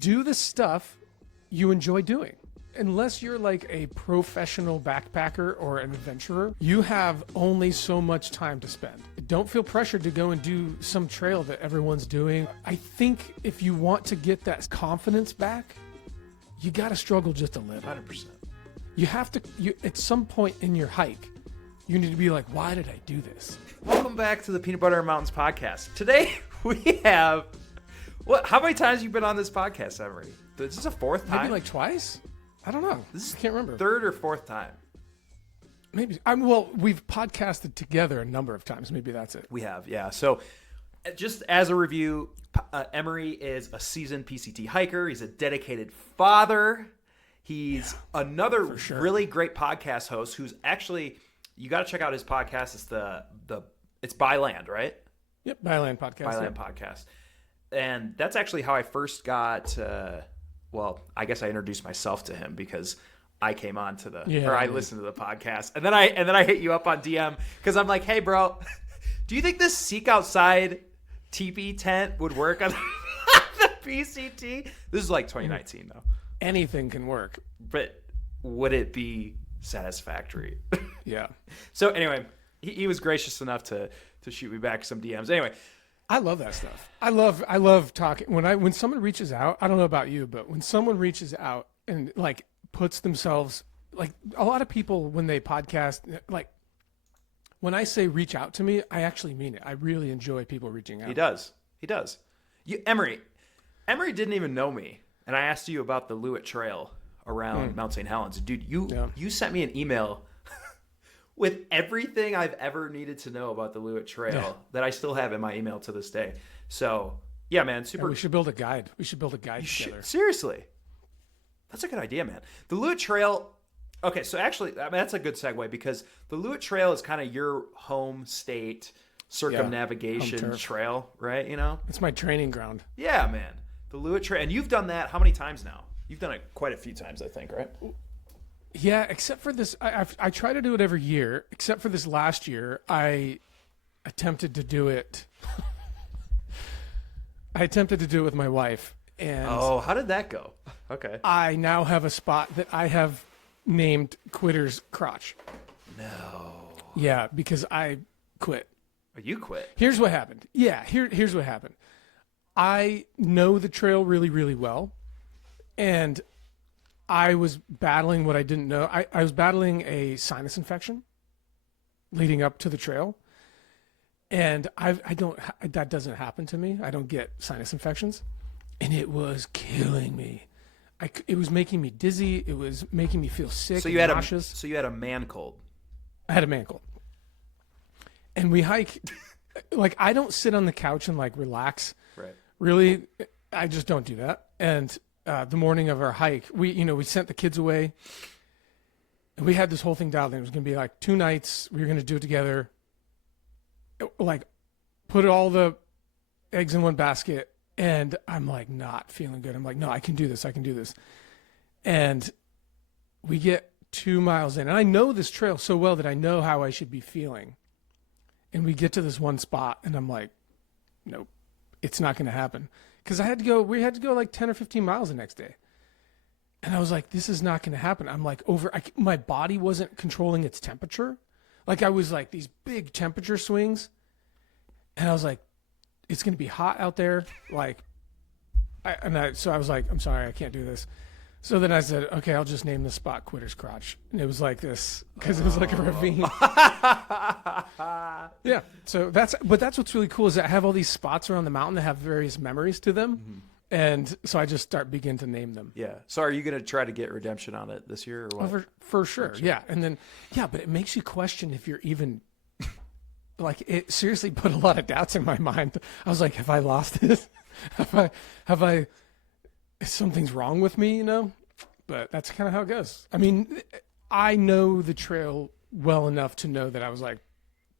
do the stuff you enjoy doing. Unless you're like a professional backpacker or an adventurer, you have only so much time to spend. Don't feel pressured to go and do some trail that everyone's doing. I think if you want to get that confidence back, you got to struggle just a little. 100%. You have to, at some point in your hike, you need to be like, why did I do this? Welcome back to the Peanut Butter and Mountains podcast. Today we have, how many times have you been on this podcast, Emory? Is this a fourth time? Maybe like twice? I don't know. This is I can't remember. Third or fourth time. Maybe. We've podcasted together a number of times. Maybe that's it. We have, yeah. So just as a review, Emory is a seasoned PCT hiker. He's a dedicated father. He's another really great podcast host who's actually, you got to check out his podcast. It's it's Byland, right? Yep, Byland Podcast. Byland Podcast. And that's actually how I first got, I guess I introduced myself to him because I came on to I listened to the podcast. And then I hit you up on DM because I'm like, hey, bro, do you think this Seek Outside teepee tent would work on the PCT? This is like 2019, though. Anything can work. But would it be satisfactory? Yeah. So anyway, he was gracious enough to shoot me back some DMs. Anyway, I love that stuff. I love talking. When someone reaches out, I don't know about you, but when someone reaches out and like puts themselves, like a lot of people when they podcast, like when I say reach out to me, I actually mean it. I really enjoy people reaching out. He does. Emory didn't even know me. And I asked you about the Lewitt Trail around Mount St. Helens. Dude, you sent me an email with everything I've ever needed to know about the Lewitt Trail that I still have in my email to this day. So, yeah, man, super. Yeah, we should build a guide. Together. Seriously. That's a good idea, man. The Lewitt Trail. Okay, so actually, that's a good segue because the Lewitt Trail is kind of your home state circumnavigation trail, right? You know? It's my training ground. Yeah, man. The Lewitt Trail. And you've done that how many times now? You've done it quite a few times, I think, right? Yeah, except for this, I try to do it every year. Except for this last year, I attempted to do it. I attempted to do it with my wife, and how did that go? Okay, I now have a spot that I have named Quitter's Crotch. No. Yeah, because I quit. Oh, you quit? Here's what happened. Yeah, here's what happened. I know the trail really, really well, and I was battling what I didn't know. I was battling a sinus infection leading up to the trail. And that doesn't happen to me. I don't get sinus infections. And it was killing me. It was making me dizzy. It was making me feel sick and nauseous. So you had a man cold. I had a man cold. And we hike. Like, I don't sit on the couch and like relax. Right. Really, I just don't do that. And the morning of our hike, we sent the kids away, and we had this whole thing dialed in. It was going to be like 2 nights. We were going to do it together. Like, put all the eggs in one basket, and I'm like not feeling good. I'm like, no, I can do this. And we get 2 miles in, and I know this trail so well that I know how I should be feeling. And we get to this one spot, and I'm like, nope, it's not going to happen. Because we had to go like 10 or 15 miles the next day. And I was like, this is not going to happen. I'm like my body wasn't controlling its temperature. Like I was like these big temperature swings. And I was like, it's going to be hot out there. So I was like, I'm sorry, I can't do this. So then I said, okay, I'll just name the spot Quitter's Crotch. And it was like this, because it was like a ravine. Yeah. So that's what's really cool is that I have all these spots around the mountain that have various memories to them. Mm-hmm. And so I just begin to name them. Yeah. So are you going to try to get redemption on it this year or what? For sure. Yeah. And then, but it makes you question if you're even, like, it seriously put a lot of doubts in my mind. I was like, have I lost it? have I, something's wrong with me, But that's kind of how it goes. I mean, I know the trail well enough to know that I was like,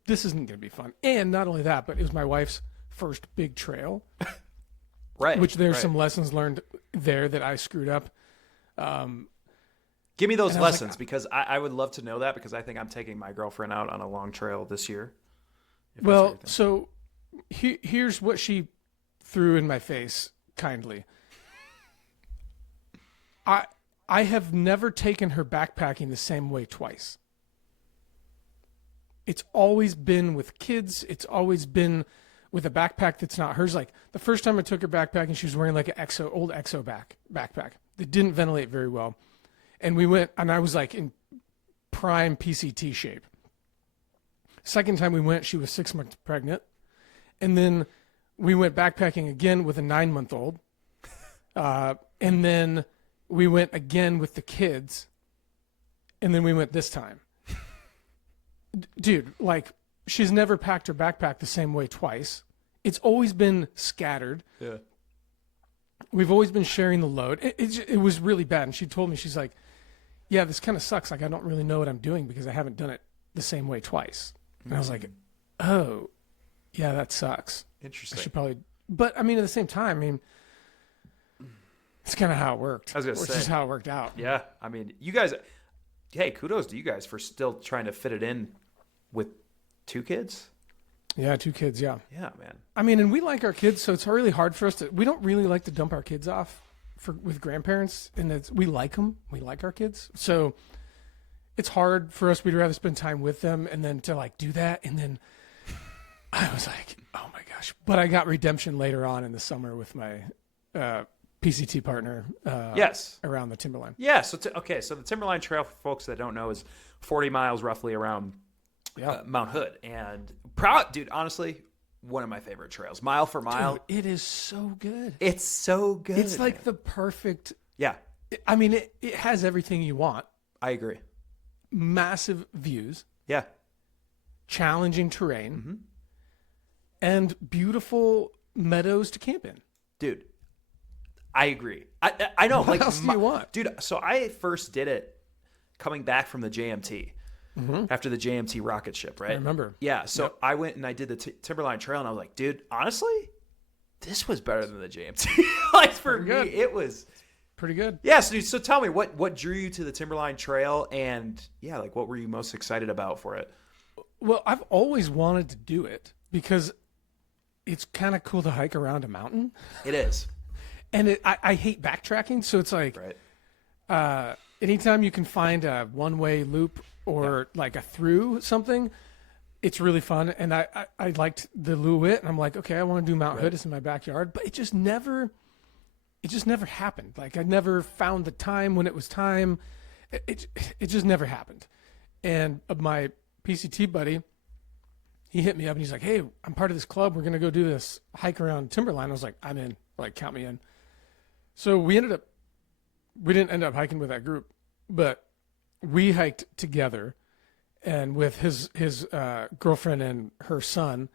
this isn't going to be fun. And not only that, but it was my wife's first big trail. Right. Which there's some lessons learned there that I screwed up. Give me those lessons because I would love to know that because I think I'm taking my girlfriend out on a long trail this year. Well, so here's what she threw in my face kindly. I have never taken her backpacking the same way twice. It's always been with kids. It's always been with a backpack that's not hers. Like the first time I took her backpacking, she was wearing like an old Exo backpack that didn't ventilate very well. And we went, and I was like in prime PCT shape. Second time we went, she was 6 months pregnant. And then we went backpacking again with a 9-month-old. And then we went again with the kids. And then we went this time. Dude, like, she's never packed her backpack the same way twice. It's always been scattered. Yeah. We've always been sharing the load. It was really bad. And she told me, she's like, yeah, this kind of sucks. Like, I don't really know what I'm doing because I haven't done it the same way twice. And I was like, oh, yeah, that sucks. Interesting. I should probably, but I mean, at the same time, I mean, it's kind of how it worked. I was going to say. Which is how it worked out. Yeah. I mean, you guys, hey, kudos to you guys for still trying to fit it in with 2 kids. Yeah, 2 kids, yeah. Yeah, man. I mean, and we like our kids, so it's really hard for us to, we don't really like to dump our kids off with grandparents, and we like them. We like our kids. So it's hard for us. We'd rather spend time with them and then to like do that. And then I was like, oh my gosh. But I got redemption later on in the summer with my PCT partner. Yes. Around the Timberline. Yeah. So, so the Timberline Trail, for folks that don't know, is 40 miles roughly around Mount Hood. And proud, dude, honestly, one of my favorite trails. Mile for mile. Dude, it is so good. It's so good. It's like the perfect. Yeah. I mean, it has everything you want. I agree. Massive views. Yeah. Challenging terrain. And beautiful meadows to camp in. Dude, I agree. I know. What else do you want? Dude, so I first did it coming back from the JMT. After the JMT rocket ship, right? I remember. Yeah, so I went and I did the Timberline Trail, and I was like, dude, honestly, this was better than the JMT. Like, for me, it was pretty good. Yeah, so tell me, what drew you to the Timberline Trail, and yeah, like, what were you most excited about for it? Well, I've always wanted to do it because it's kind of cool to hike around a mountain. It is. And I hate backtracking, so it's like anytime you can find a one-way loop or like a through something, it's really fun. And I liked the Lewitt, and I'm like, okay, I want to do Mount Hood. It's in my backyard, but it just never happened. Like, I never found the time when it was time. It just never happened. And my PCT buddy, he hit me up and he's like, hey, I'm part of this club. We're going to go do this hike around Timberline. I was like, I'm in. Like, count me in. So we didn't end up hiking with that group, but we hiked together and with his girlfriend and her son.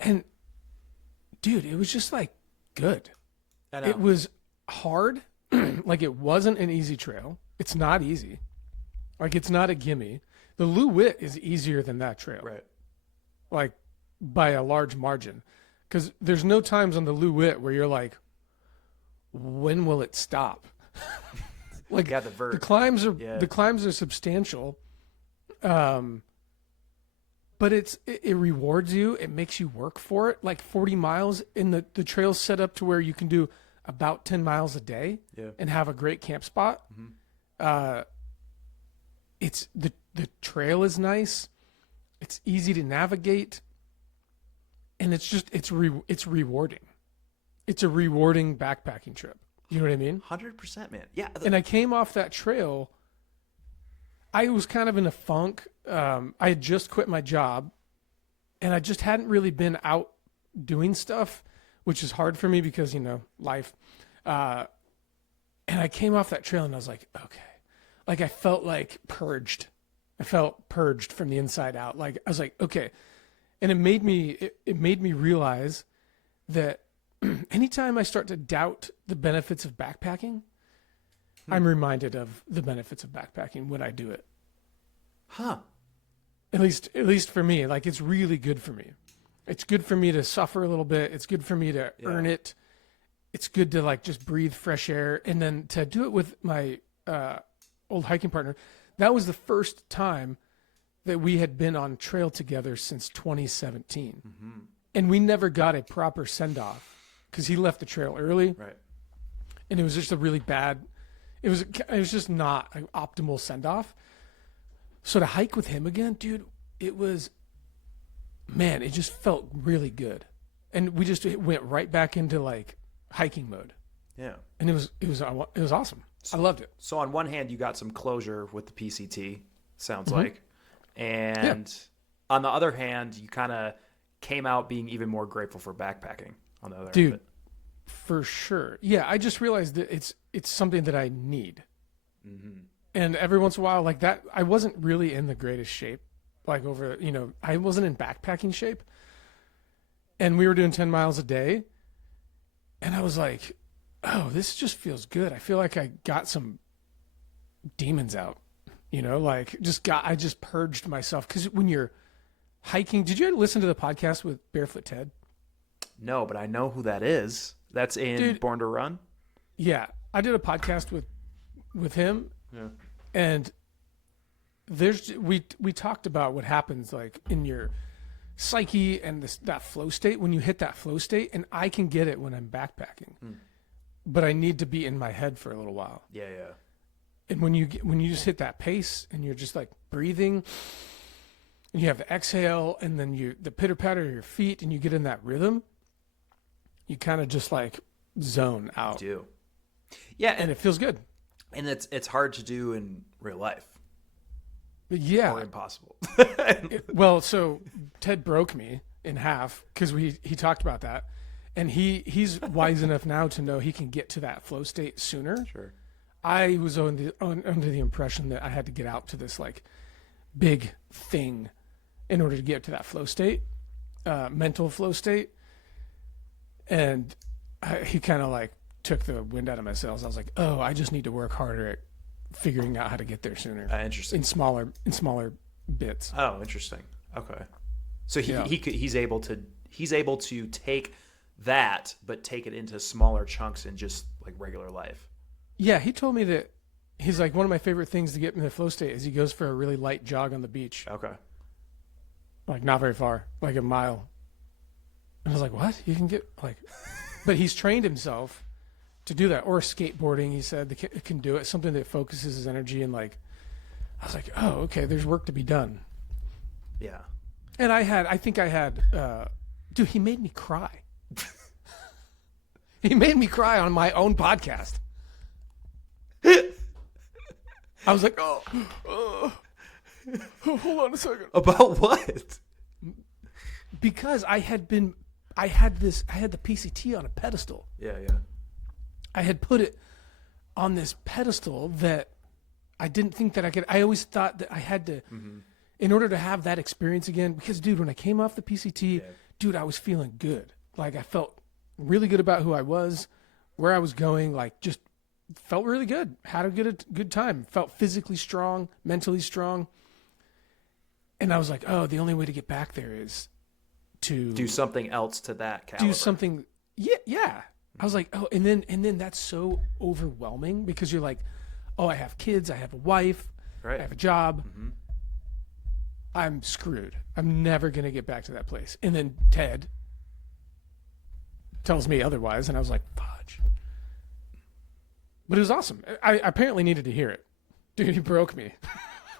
And dude, it was just like good. I know. It was hard. Like, it wasn't an easy trail. It's not easy. Like, it's not a gimme. The Lewitt is easier than that trail. Right. Like, by a large margin. Because there's no times on the Lewitt where you're like, when will it stop? Like, the climbs are substantial, but it rewards you. It makes you work for it. Like 40 miles in the trail's set up to where you can do about 10 miles a day and have a great camp spot. It's the trail is nice. It's easy to navigate, and it's rewarding. It's a rewarding backpacking trip. You know what I mean? 100%, man. Yeah. And I came off that trail. I was kind of in a funk. I had just quit my job, and I just hadn't really been out doing stuff, which is hard for me because, life. And I came off that trail, and I was like, okay. Like, I felt like purged. I felt purged from the inside out. Like, I was like, okay. And it made me realize that anytime I start to doubt the benefits of backpacking, I'm reminded of the benefits of backpacking when I do it. Huh. At least for me, like, it's really good for me. It's good for me to suffer a little bit. It's good for me to earn it. It's good to like just breathe fresh air. And then to do it with my old hiking partner, that was the first time that we had been on trail together since 2017. And we never got a proper send-off because he left the trail early. Right. And it was just a really bad It was just not an optimal send off. So to hike with him again, dude, it just felt really good, and it went right back into like hiking mode. Yeah, and it was awesome. I loved it. So on one hand, you got some closure with the PCT, sounds like, and on the other hand, you kind of came out being even more grateful for backpacking. On the other end, dude, for sure. Yeah, I just realized that it's something that I need, and every once in a while, like that, I wasn't really in the greatest shape. Like I wasn't in backpacking shape, and we were doing 10 miles a day, and I was like, oh, this just feels good. I feel like I got some demons out, like I just purged myself. Cause when you're hiking, did you listen to the podcast with Barefoot Ted? No, but I know who that is. That's in Born to Run. Yeah. I did a podcast with him. Yeah. And we talked about what happens like in your psyche and that flow state when you hit that flow state, and I can get it when I'm backpacking. But I need to be in my head for a little while. Yeah, yeah. And when you just hit that pace and you're just like breathing, and you have the exhale, and then the pitter patter of your feet, and you get in that rhythm, you kind of just like zone out. You do. Yeah, and it feels good. And it's hard to do in real life. Yeah. Or impossible. So Ted broke me in half because he talked about that. And he's wise enough now to know he can get to that flow state sooner. Sure. I was under the impression that I had to get out to this like big thing in order to get to that flow state, mental flow state. And he kind of like took the wind out of my sails. I was like, oh, I just need to work harder at figuring out how to get there sooner. Interesting. In smaller bits. Oh, interesting. Okay. So he's able to take that, but take it into smaller chunks in just like regular life. Yeah, he told me that he's like, one of my favorite things to get in the flow state is he goes for a really light jog on the beach. Okay. Like not very far, like a mile. And I was like, what? You can get like, but he's trained himself to do that. Or skateboarding, he said, can do it. Something that focuses his energy, and like, I was like, oh, okay, there's work to be done. Yeah. And I think I had, dude, he made me cry. He made me cry on my own podcast. I was like, oh, hold on a second. About what? Because I had the PCT on a pedestal. Yeah, yeah. I had put it on this pedestal that I didn't think that I could. I always thought that I had to, in order to have that experience again, because dude, when I came off the PCT, dude, I was feeling good. Like I felt really good about who I was, where I was going, like just felt really good. Had a good time. Felt physically strong, mentally strong. And I was like, oh, the only way to get back there is to do something else to that caliber. Do something. Yeah. I was like, oh, and then that's so overwhelming because you're like, oh, I have kids, I have a wife, right. I have a job. I'm screwed. I'm never going to get back to that place. And then Ted tells me otherwise, and I was like, fudge. But it was awesome. I apparently needed to hear it. Dude, he broke me.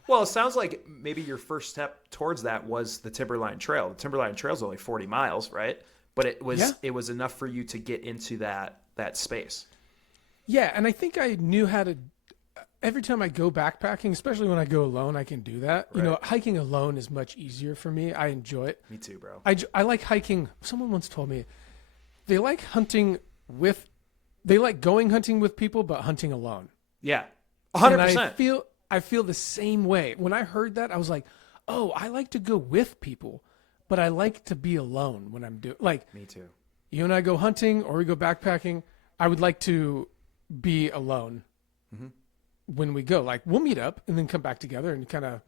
Well, it sounds like maybe your first step towards that was the Timberline Trail. The Timberline Trail is only 40 miles, right? But it was enough for you to get into that space. Yeah, and I think I knew how to. Every time I go backpacking, especially when I go alone, I can do that. Right. You know, hiking alone is much easier for me. I enjoy it. Me too, bro. I like hiking. Someone once told me they like going hunting with people, but hunting alone. Yeah, 100%. And I feel the same way. When I heard that, I was like, oh, I like to go with people, but I like to be alone when I'm doing. Like, me too. You and I go hunting or we go backpacking. I would like to be alone when we go. Like, we'll meet up and then come back together and kind of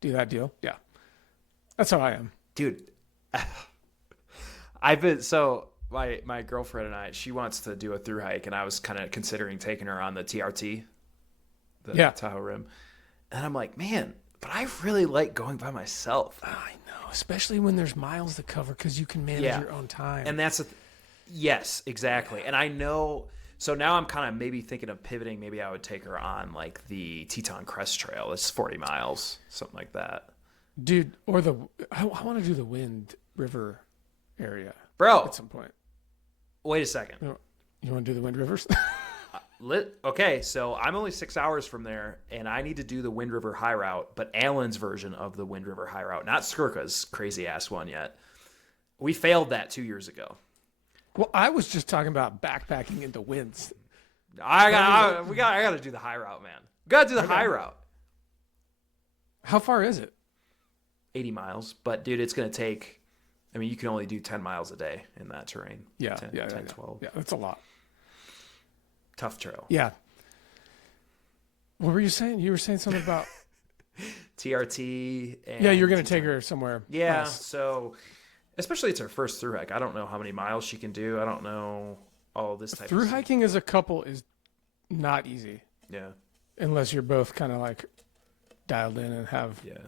do that deal. Yeah, that's how I am, dude. My girlfriend and I, she wants to do a through hike, and I was kind of considering taking her on the TRT, the Tahoe Rim, and I'm like, man, but I really like going by myself. I know, especially when there's miles to cover because you can manage your own time. And that's yes, exactly. And I know. So now I'm kind of maybe thinking of pivoting. Maybe I would take her on like the Teton Crest Trail. It's 40 miles, something like that. Dude, or I want to do the Wind River area. Bro. At some point. Wait a second. You want to do the Wind Rivers? Okay, so I'm only 6 hours from there, and I need to do the Wind River High Route, but Alan's version of the Wind River High Route, not Skirka's crazy-ass one yet. We failed that 2 years ago. Well, I was just talking about backpacking into winds. I got to do the high route, man. Got to do the high route. How far is it? 80 miles, but dude, it's going to take. I mean, you can only do 10 miles a day in that terrain. Yeah, 10, 12. Yeah, that's a lot. Tough trail. Yeah. What were you saying? You were saying something about TRT. And yeah, you're going to take her somewhere. Yeah, else. So. Especially it's her first through hike. I don't know how many miles she can do. I don't know all this type through of hiking as a couple is not easy. Yeah. Unless you're both kind of like dialed in and have. Yeah.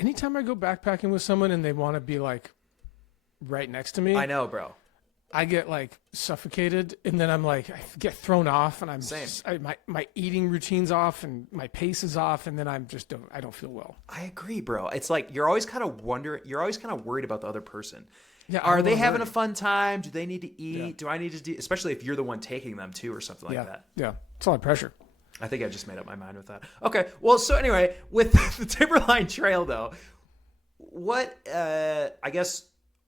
Anytime I go backpacking with someone and they want to be like right next to me. I know, bro. I get like suffocated, and then I'm like, I get thrown off, and I'm same. My eating routine's off, and my pace is off, and then I don't feel well. I agree, bro. It's like you're always kind of wondering, you're always kind of worried about the other person. Yeah, are they having a fun time? Do they need to eat? Yeah. Do I need to do? Especially if you're the one taking them too, or something like that. Yeah, it's a lot of pressure. I think I just made up my mind with that. Okay, well, so anyway, with the Timberline Trail though, what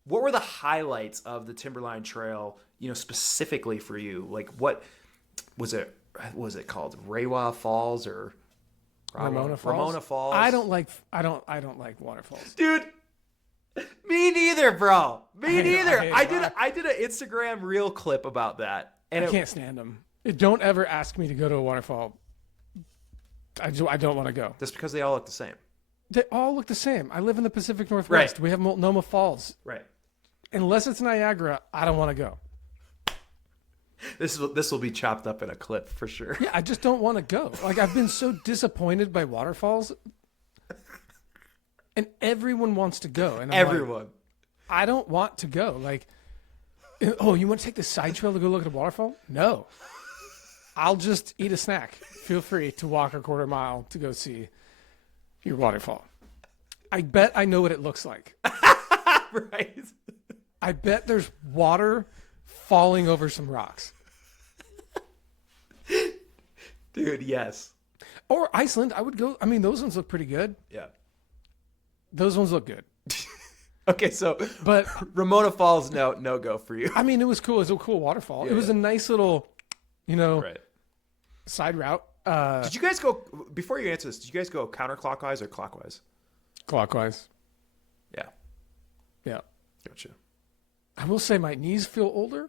what were the highlights of the Timberline Trail, specifically for you? Like, what was it called? Rewa Falls or Ramona Falls? Ramona Falls. I don't like waterfalls. Dude, me neither, bro. Me neither. I did an Instagram reel clip about that. And I can't stand them. Don't ever ask me to go to a waterfall. I don't want to go. That's because they all look the same. They all look the same. I live in the Pacific Northwest. Right. We have Multnomah Falls. Right. Unless it's Niagara, I don't want to go. This will be chopped up in a clip for sure. Yeah, I just don't want to go. Like, I've been so disappointed by waterfalls. And everyone wants to go. And everyone. I don't want to go. Like, oh, you want to take the side trail to go look at a waterfall? No. I'll just eat a snack. Feel free to walk a quarter mile to go see your waterfall. I bet I know what it looks like. Right. I bet there's water falling over some rocks. Dude, yes. Or Iceland. I would go. I mean, those ones look pretty good. Yeah. Those ones look good. Okay, so but Ramona Falls, no go for you. I mean, it was cool. It was a cool waterfall. Yeah, it was a nice little, right. side route. Did you guys go, before you answer this, did you guys go counterclockwise or clockwise? Clockwise. Yeah. Yeah. Gotcha. I will say my knees feel older.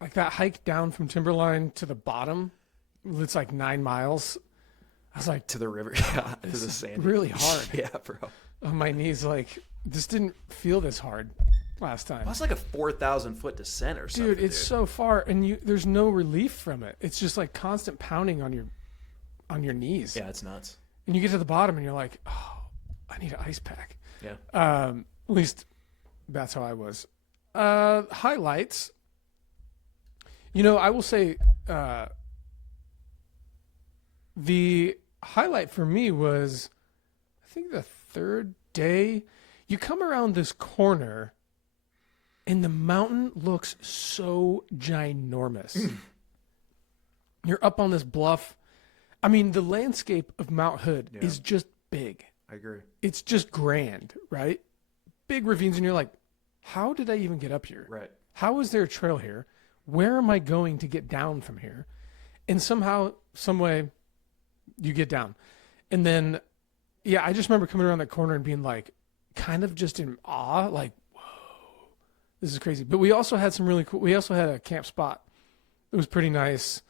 Like that hike down from Timberline to the bottom, it's like 9 miles. I was like, to the river, yeah, to the sand. Really hard. Yeah, bro. Oh, my knees, like, this didn't feel this hard last time. That's like a 4,000 foot descent or something. Dude, it's so far, and there's no relief from it. It's just like constant pounding on your knees. Yeah, it's nuts. And you get to the bottom, and you're like, oh, I need an ice pack. Yeah. At least that's how I was. Highlights. I will say the highlight for me was, I think the third day, you come around this corner and the mountain looks so ginormous. You're up on this bluff. I mean, the landscape of Mount Hood is just big. I agree. It's just grand, right? Big ravines, and you're like, how did I even get up here? Right. How is there a trail here? Where am I going to get down from here? And somehow, some way, you get down. And then, I just remember coming around that corner and being like, kind of just in awe, like, whoa, this is crazy. But we also had we also had a camp spot. It was pretty nice.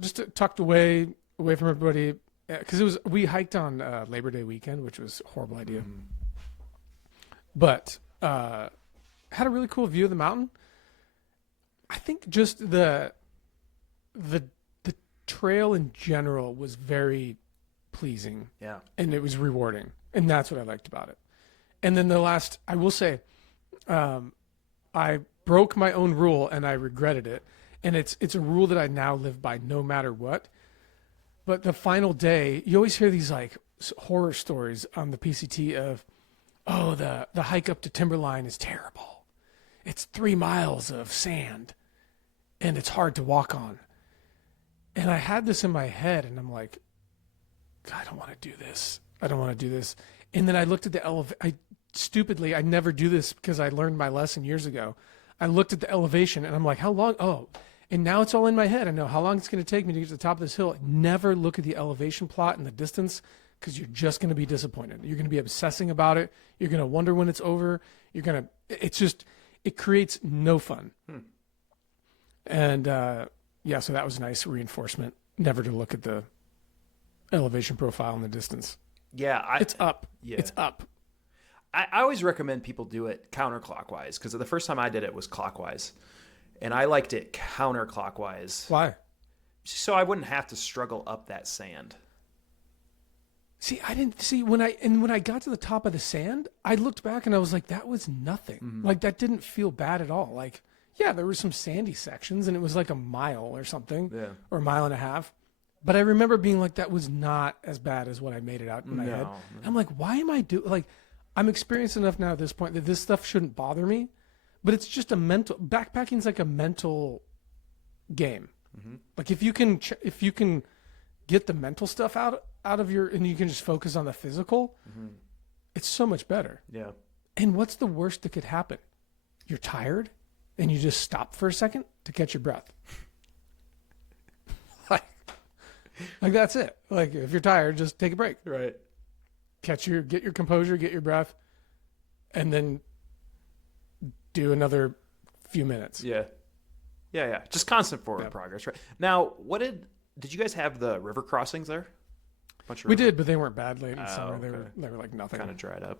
Just tucked away from everybody. Because we hiked on Labor Day weekend, which was a horrible idea. Mm-hmm. But had a really cool view of the mountain. I think just the trail in general was very pleasing. Yeah. And it was rewarding. And that's what I liked about it. And then I will say, I broke my own rule and I regretted it. And it's a rule that I now live by no matter what. But the final day, you always hear these like horror stories on the PCT of, oh, the hike up to Timberline is terrible. It's 3 miles of sand and it's hard to walk on. And I had this in my head and I'm like, God, I don't want to do this. I don't want to do this. And then I looked at the I never do this because I learned my lesson years ago. I looked at the elevation and I'm like, how long? Oh, and now it's all in my head. I know how long it's going to take me to get to the top of this hill. Never look at the elevation plot in the distance because you're just going to be disappointed. You're going to be obsessing about it. You're going to wonder when it's over. It creates no fun. And so that was nice reinforcement. Never to look at the elevation profile in the distance. Yeah. It's up. Yeah. It's up. I always recommend people do it counterclockwise because the first time I did it was clockwise. And I liked it counterclockwise. Why? So I wouldn't have to struggle up that sand. See, I didn't see when I got to the top of the sand, I looked back and I was like, that was nothing. Mm-hmm. Like that didn't feel bad at all. Like, yeah, there were some sandy sections and it was like a mile or something, or a mile and a half. But I remember being like, that was not as bad as what I made it out in my head. I'm like, why am I I'm experienced enough now at this point that this stuff shouldn't bother me, but it's just backpacking's like a mental game. Mm-hmm. Like if you can get the mental stuff out of and you can just focus on the physical, it's so much better. Yeah. And what's the worst that could happen? You're tired and you just stop for a second to catch your breath. Like that's it. Like if you're tired, just take a break. Right. Get your composure, get your breath, and then do another few minutes. Yeah. Yeah. Just constant forward progress, right? Now, did you guys have the river crossings there? We did, but they weren't bad late in summer. Okay. They were like nothing. Kind of dried up.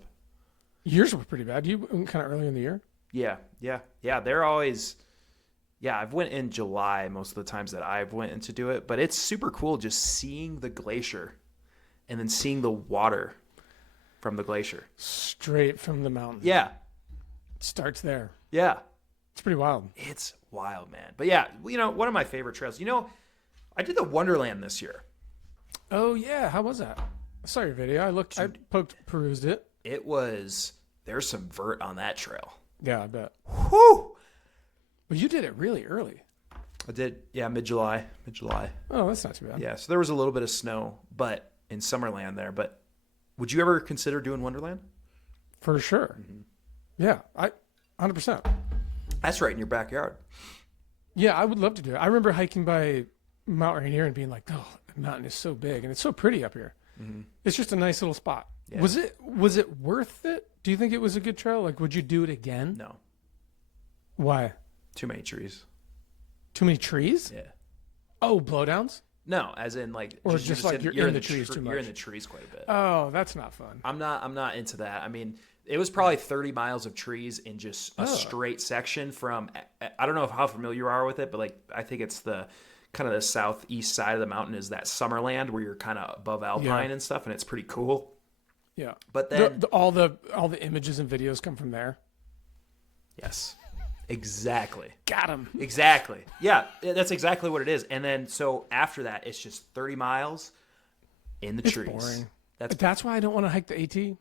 Yours were pretty bad. You went kind of early in the year? Yeah. They're always... Yeah, I've went in July most of the times that I've went in to do it, but it's super cool just seeing the glacier and then seeing the water from the glacier. Straight from the mountain. Yeah. It starts there. Yeah. It's pretty wild. It's wild, man. But yeah, one of my favorite trails. I did the Wonderland this year. Oh, yeah. How was that? I saw your video. I perused it. There's some vert on that trail. Yeah, I bet. Whew! But you did it really early. I did, yeah, mid-July. Oh, that's not too bad. Yeah, so there was a little bit of snow, but in Summerland there. But would you ever consider doing Wonderland? For sure. Mm-hmm. Yeah, 100%. That's right in your backyard. Yeah, I would love to do it. I remember hiking by Mount Rainier and being like, oh, the mountain is so big and it's so pretty up here. Mm-hmm. It's just a nice little spot. Yeah. Was it worth it? Do you think it was a good trail? Like, would you do it again? No. Why? Too many trees. Too many trees? Yeah. Oh, blowdowns? No, as in like, or just like you're in the trees too much. You're in the trees quite a bit. Oh, that's not fun. I'm not into that. I mean, it was probably 30 miles of trees in just a straight section from. I don't know how familiar you are with it, but like I think it's the kind of the southeast side of the mountain is that Summerland where you're kind of above Alpine and stuff, and it's pretty cool. Yeah, but then all the images and videos come from there. Yes. Exactly. Got him. Exactly. Yeah, that's exactly what it is. And then so after that, it's just 30 miles in the trees. Boring. That's why I don't want to hike the AT.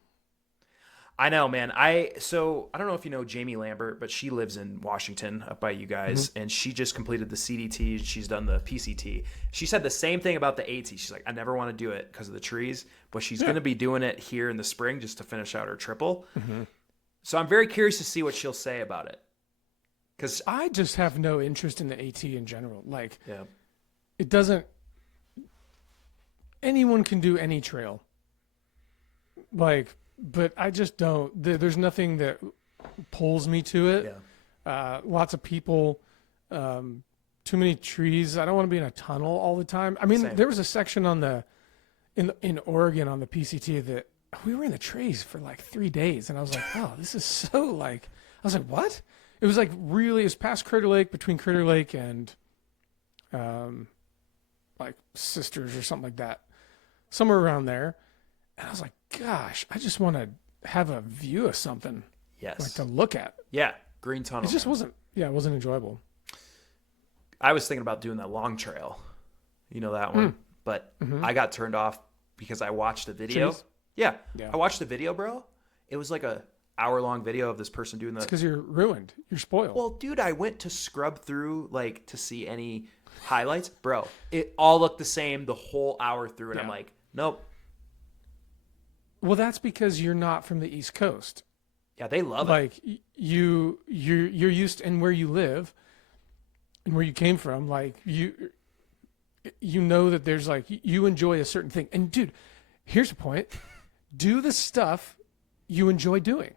I know, man. I don't know if you know Jamie Lambert, but she lives in Washington up by you guys, and she just completed the CDT. She's done the PCT. She said the same thing about the AT. She's like, I never want to do it because of the trees, but she's going to be doing it here in the spring just to finish out her triple. Mm-hmm. So I'm very curious to see what she'll say about it. Because I just have no interest in the AT in general. Like, it doesn't. Anyone can do any trail. Like, but I just don't. There's nothing that pulls me to it. Yeah. Lots of people. Too many trees. I don't want to be in a tunnel all the time. I mean, there was a section in Oregon on the PCT that we were in the trees for like 3 days, and I was like, oh, this is so like. I was like, what? It was like really, it was past Crater Lake, between Crater Lake and like Sisters or something like that. Somewhere around there. And I was like, gosh, I just want to have a view of something. Yes. Like to look at. Yeah. Green tunnel. It just wasn't Yeah, it wasn't enjoyable. I was thinking about doing that long trail. You know that one? But I got turned off because I watched a video. Trees? Yeah. Yeah. I watched a video, bro. It was like a hour-long video of this person doing the... It's because you're ruined. You're spoiled. Well, dude, I went to scrub through, like, to see any highlights. Bro, it all looked the same the whole hour through. And I'm like, nope. Well, that's because you're not from the East Coast. Yeah, they love it. Like, you're used to, and where you live and where you came from, like, you know that there's, like, you enjoy a certain thing. And, dude, here's the point. Do the stuff you enjoy doing.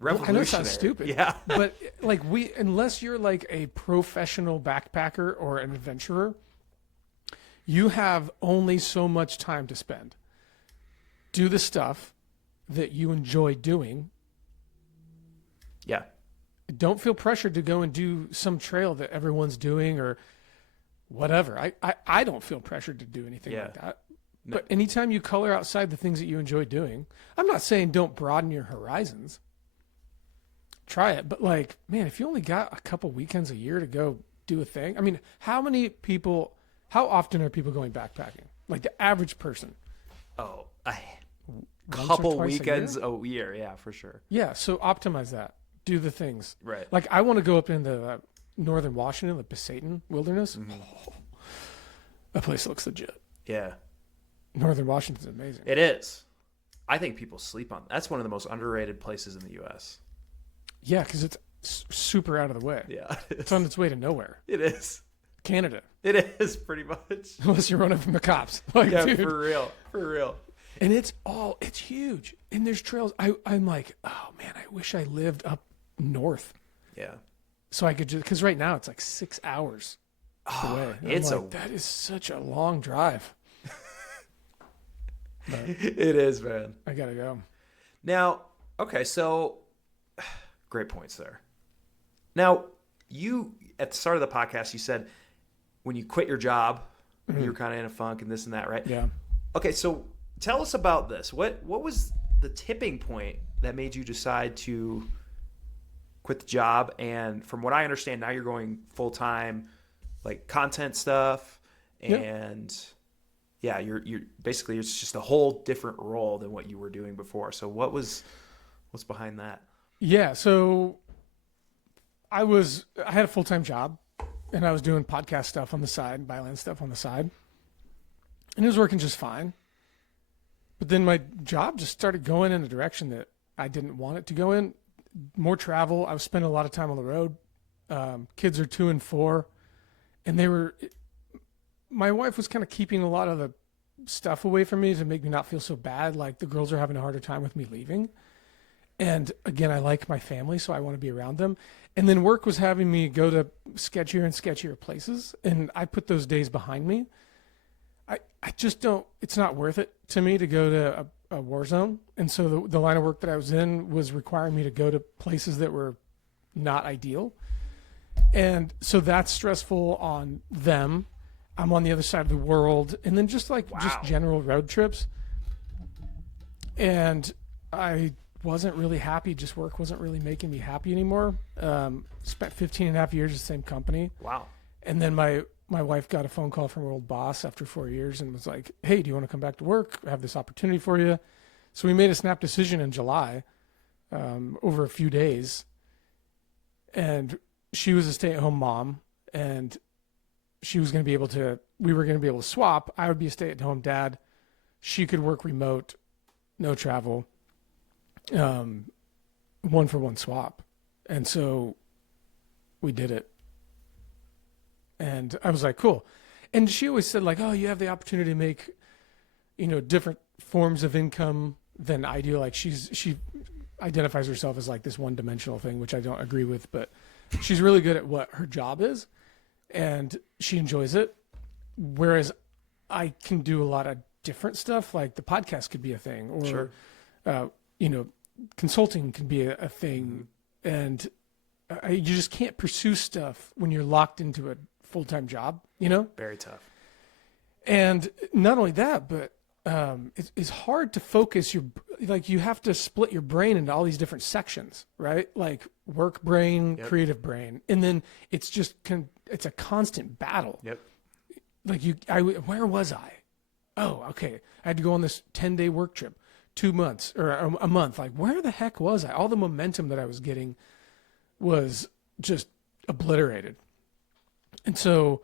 Revolutionary. I know it sounds stupid. Yeah. But like unless you're like a professional backpacker or an adventurer, you have only so much time to spend. Do the stuff that you enjoy doing. Yeah. Don't feel pressured to go and do some trail that everyone's doing or whatever. I don't feel pressured to do anything like that. No. But anytime you color outside the things that you enjoy doing, I'm not saying don't broaden your horizons. Try it. But like, man, if you only got a couple weekends a year to go do a thing, I mean, how often are people going backpacking? Like the average person? Oh, a couple weekends a year. Yeah, for sure. Yeah. So optimize that. Do the things. Right. Like I want to go up into northern Washington, the Pasayten Wilderness. Oh, that place looks legit. Yeah. Northern Washington's amazing. It is. I think people sleep on. That's one of the most underrated places in the U.S. Yeah, because it's super out of the way. Yeah. It's on its way to nowhere. It is. Canada. It is, pretty much. Unless you're running from the cops. Like, yeah, dude. for real. For real. And it's huge. And there's trails. I'm like, oh, man, I wish I lived up north. Yeah. So I could just, because right now it's like 6 hours away. That is such a long drive. But it is, man. I got to go. Now, okay, so great points there. Now, you, at the start of the podcast, you said when you quit your job, you were kind of in a funk and this and that, right? Yeah. Okay, so tell us about this. What was the tipping point that made you decide to quit the job? And from what I understand, now you're going full-time, like content stuff, and you're basically, it's just a whole different role than what you were doing before. So what's behind that? Yeah, so I had a full-time job and I was doing podcast stuff on the side, Byland stuff on the side. And it was working just fine. But then my job just started going in a direction that I didn't want it to go in. More travel. I was spending a lot of time on the road. Kids are 2 and 4. And my wife was kind of keeping a lot of the stuff away from me to make me not feel so bad. Like the girls are having a harder time with me leaving. And again, I like my family, so I want to be around them. And then work was having me go to sketchier and sketchier places. And I put those days behind me. I just don't, it's not worth it to me to go to a war zone. And so the line of work that I was in was requiring me to go to places that were not ideal. And so that's stressful on them. I'm on the other side of the world. And then just general road trips. And I wasn't really happy. Just work wasn't really making me happy anymore. Spent 15 and a half years at the same company. Wow. And then my wife got a phone call from her old boss after 4 years and was like, hey, do you want to come back to work? I have this opportunity for you. So we made a snap decision in July, over a few days. And she was a stay-at-home mom, and we were going to be able to swap. I would be a stay-at-home dad. She could work remote, no travel, 1-for-1 swap. And so we did it. And I was like, cool. And she always said like, oh, you have the opportunity to make, different forms of income than I do. Like she identifies herself as like this one-dimensional thing, which I don't agree with, but she's really good at what her job is and she enjoys it. Whereas I can do a lot of different stuff. Like the podcast could be a thing or, sure. Consulting can be a thing. And you just can't pursue stuff when you're locked into a full-time job, Very tough. And not only that, but it's hard to focus you have to split your brain into all these different sections, right? Like work brain, creative brain. And then it's just, it's a constant battle. Yep. Like where was I? Oh, okay. I had to go on this 10-day work trip, 2 months or a month. Like where the heck was I? All the momentum that I was getting was just obliterated. And so,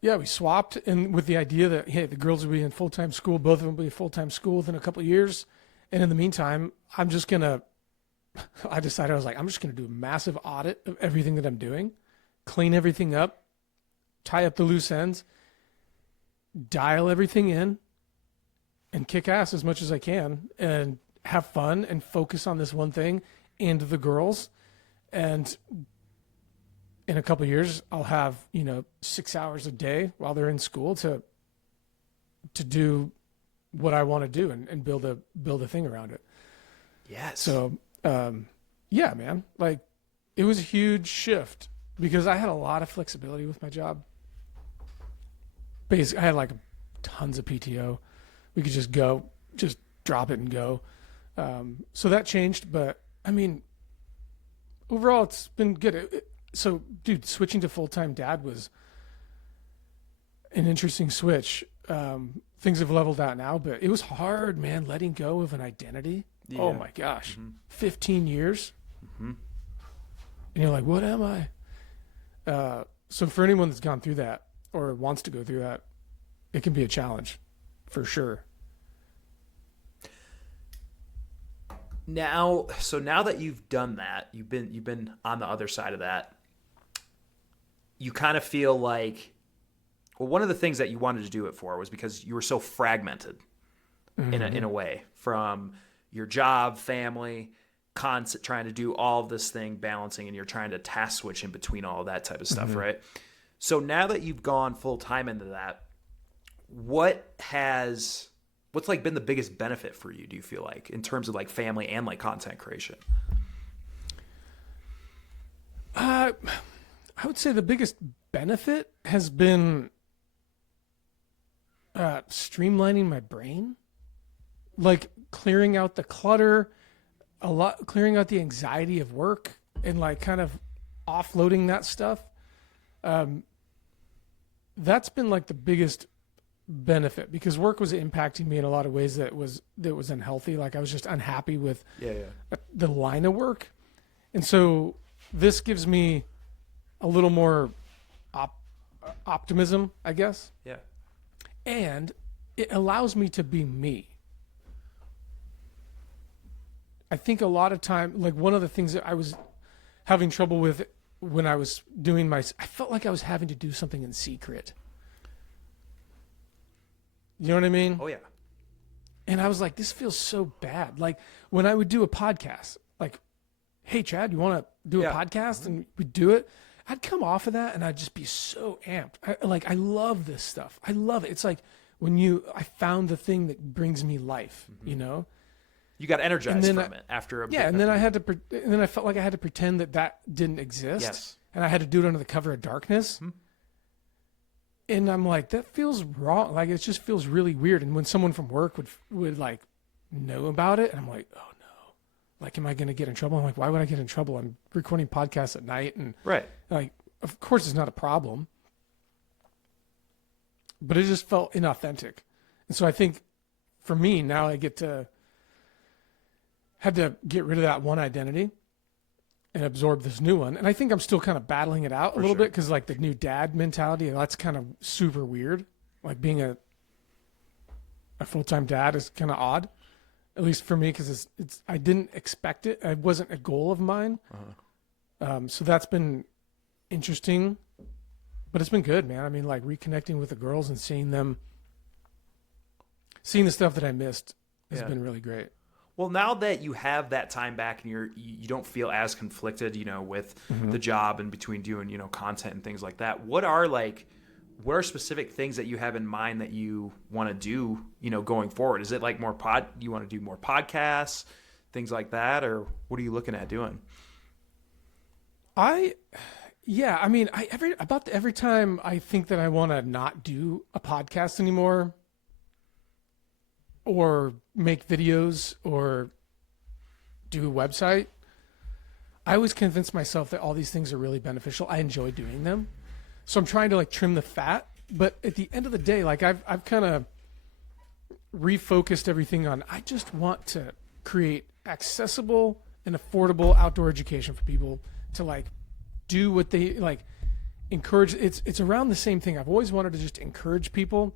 yeah, we swapped, and with the idea that, hey, the girls will be in full-time school, both of them will be in full-time school within a couple of years. And in the meantime, I decided, I was like, I'm just going to do a massive audit of everything that I'm doing, clean everything up, tie up the loose ends, dial everything in, and kick ass as much as I can, and have fun and focus on this one thing and the girls. And in a couple of years, I'll have, 6 hours a day while they're in school to do what I want to do and build a thing around it. Yes. So, yeah, man, like it was a huge shift because I had a lot of flexibility with my job. Basically, I had like tons of PTO. We could just drop it and go. So that changed, but I mean, overall it's been good. So, dude, switching to full-time dad was an interesting switch. Things have leveled out now, but it was hard, man, letting go of an identity. Yeah. Oh, my gosh. Mm-hmm. 15 years. Mm-hmm. And you're like, what am I? So for anyone that's gone through that or wants to go through that, it can be a challenge for sure. Now that you've done that, you've been on the other side of that, you kind of feel like, well, one of the things that you wanted to do it for was because you were so fragmented in a way from your job, family, trying to do all of this thing, balancing, and you're trying to task switch in between all of that type of stuff, right? So now that you've gone full time into that, what's like been the biggest benefit for you, do you feel like, in terms of like family and like content creation? I would say the biggest benefit has been streamlining my brain, like clearing out the clutter, clearing out the anxiety of work, and like kind of offloading that stuff. That's been like the biggest benefit because work was impacting me in a lot of ways that was unhealthy. Like I was just unhappy with the line of work. And so this gives me a little more optimism, I guess. Yeah. And it allows me to be me. I think a lot of time, like one of the things that I was having trouble with when I was doing I felt like I was having to do something in secret. You know what I mean? Oh, yeah. And I was like, this feels so bad. Like when I would do a podcast, like, hey, Chad, you want to do a podcast? And we'd do it. I'd come off of that and I'd just be so amped. I love this stuff. I love it. It's like I found the thing that brings me life, You got energized from it after a and then I felt like I had to pretend that didn't exist. Yes. And I had to do it under the cover of darkness. Mm-hmm. And I'm like, that feels wrong. Like, it just feels really weird. And when someone from work would like know about it, and I'm like, oh no, like, am I going to get in trouble? I'm like, why would I get in trouble? I'm recording podcasts at night. And right. Like, of course it's not a problem, but it just felt inauthentic. And so I think for me now I had to get rid of that one identity and absorb this new one. And I think I'm still kind of battling it out a little bit because like the new dad mentality, that's kind of super weird. Like being a full-time dad is kind of odd, at least for me, because I didn't expect it. It wasn't a goal of mine. So that's been interesting, but it's been good, man. I mean, like reconnecting with the girls and seeing the stuff that I missed has been really great. Well, now that you have that time back and you don't feel as conflicted, with the job and between doing, content and things like that, what are specific things that you have in mind that you want to do, going forward? Is it like you want to do more podcasts, things like that, or what are you looking at doing? I mean, every time I think that I want to not do a podcast anymore, or make videos or do a website, I always convince myself that all these things are really beneficial. I enjoy doing them. So I'm trying to like trim the fat, but at the end of the day, like I've kind of refocused everything on, I just want to create accessible and affordable outdoor education for people to like do what they like, encourage. It's around the same thing. I've always wanted to just encourage people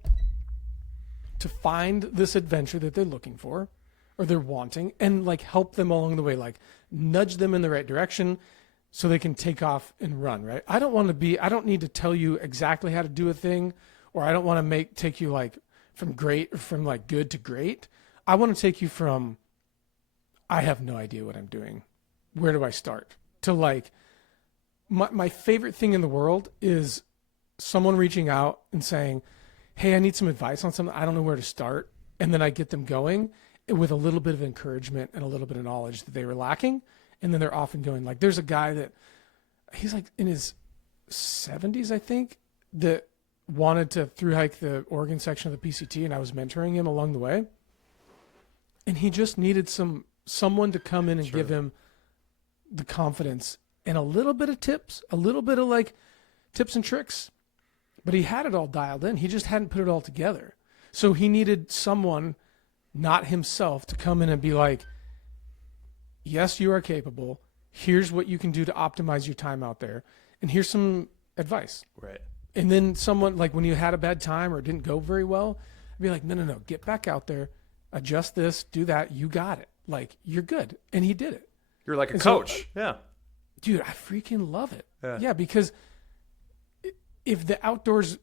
to find this adventure that they're looking for or they're wanting, and like help them along the way, like nudge them in the right direction so they can take off and run, right? I don't need to tell you exactly how to do a thing, or I don't want to take you like from like good to great. I want to take you from, I have no idea what I'm doing, where do I start, to like, my favorite thing in the world is someone reaching out and saying, hey, I need some advice on something. I don't know where to start. And then I get them going with a little bit of encouragement and a little bit of knowledge that they were lacking. And then they're off and going. Like there's a guy that he's like in his 70s, I think, that wanted to thru hike the Oregon section of the PCT, and I was mentoring him along the way. And he just needed someone to come in and give him the confidence and a little bit of tips, a little bit of like tips and tricks. But he had it all dialed in. He just hadn't put it all together. So he needed someone, not himself, to come in and be like, yes, you are capable. Here's what you can do to optimize your time out there. And here's some advice. Right. And then someone, like when you had a bad time or it didn't go very well, I'd be like, no, get back out there, adjust this, do that. You got it. Like, you're good. And he did it. You're like a coach. Yeah. Dude, I freaking love it. Yeah, because if the outdoors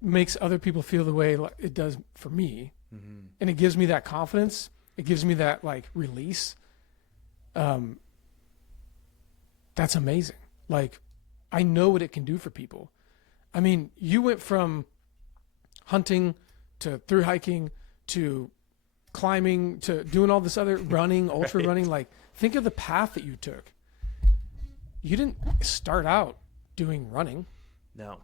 makes other people feel the way it does for me, and it gives me that confidence, it gives me that like release, that's amazing. Like, I know what it can do for people. I mean, you went from hunting to thru hiking to climbing to doing all this other running, ultra running. Like, think of the path that you took. You didn't start out doing running. No.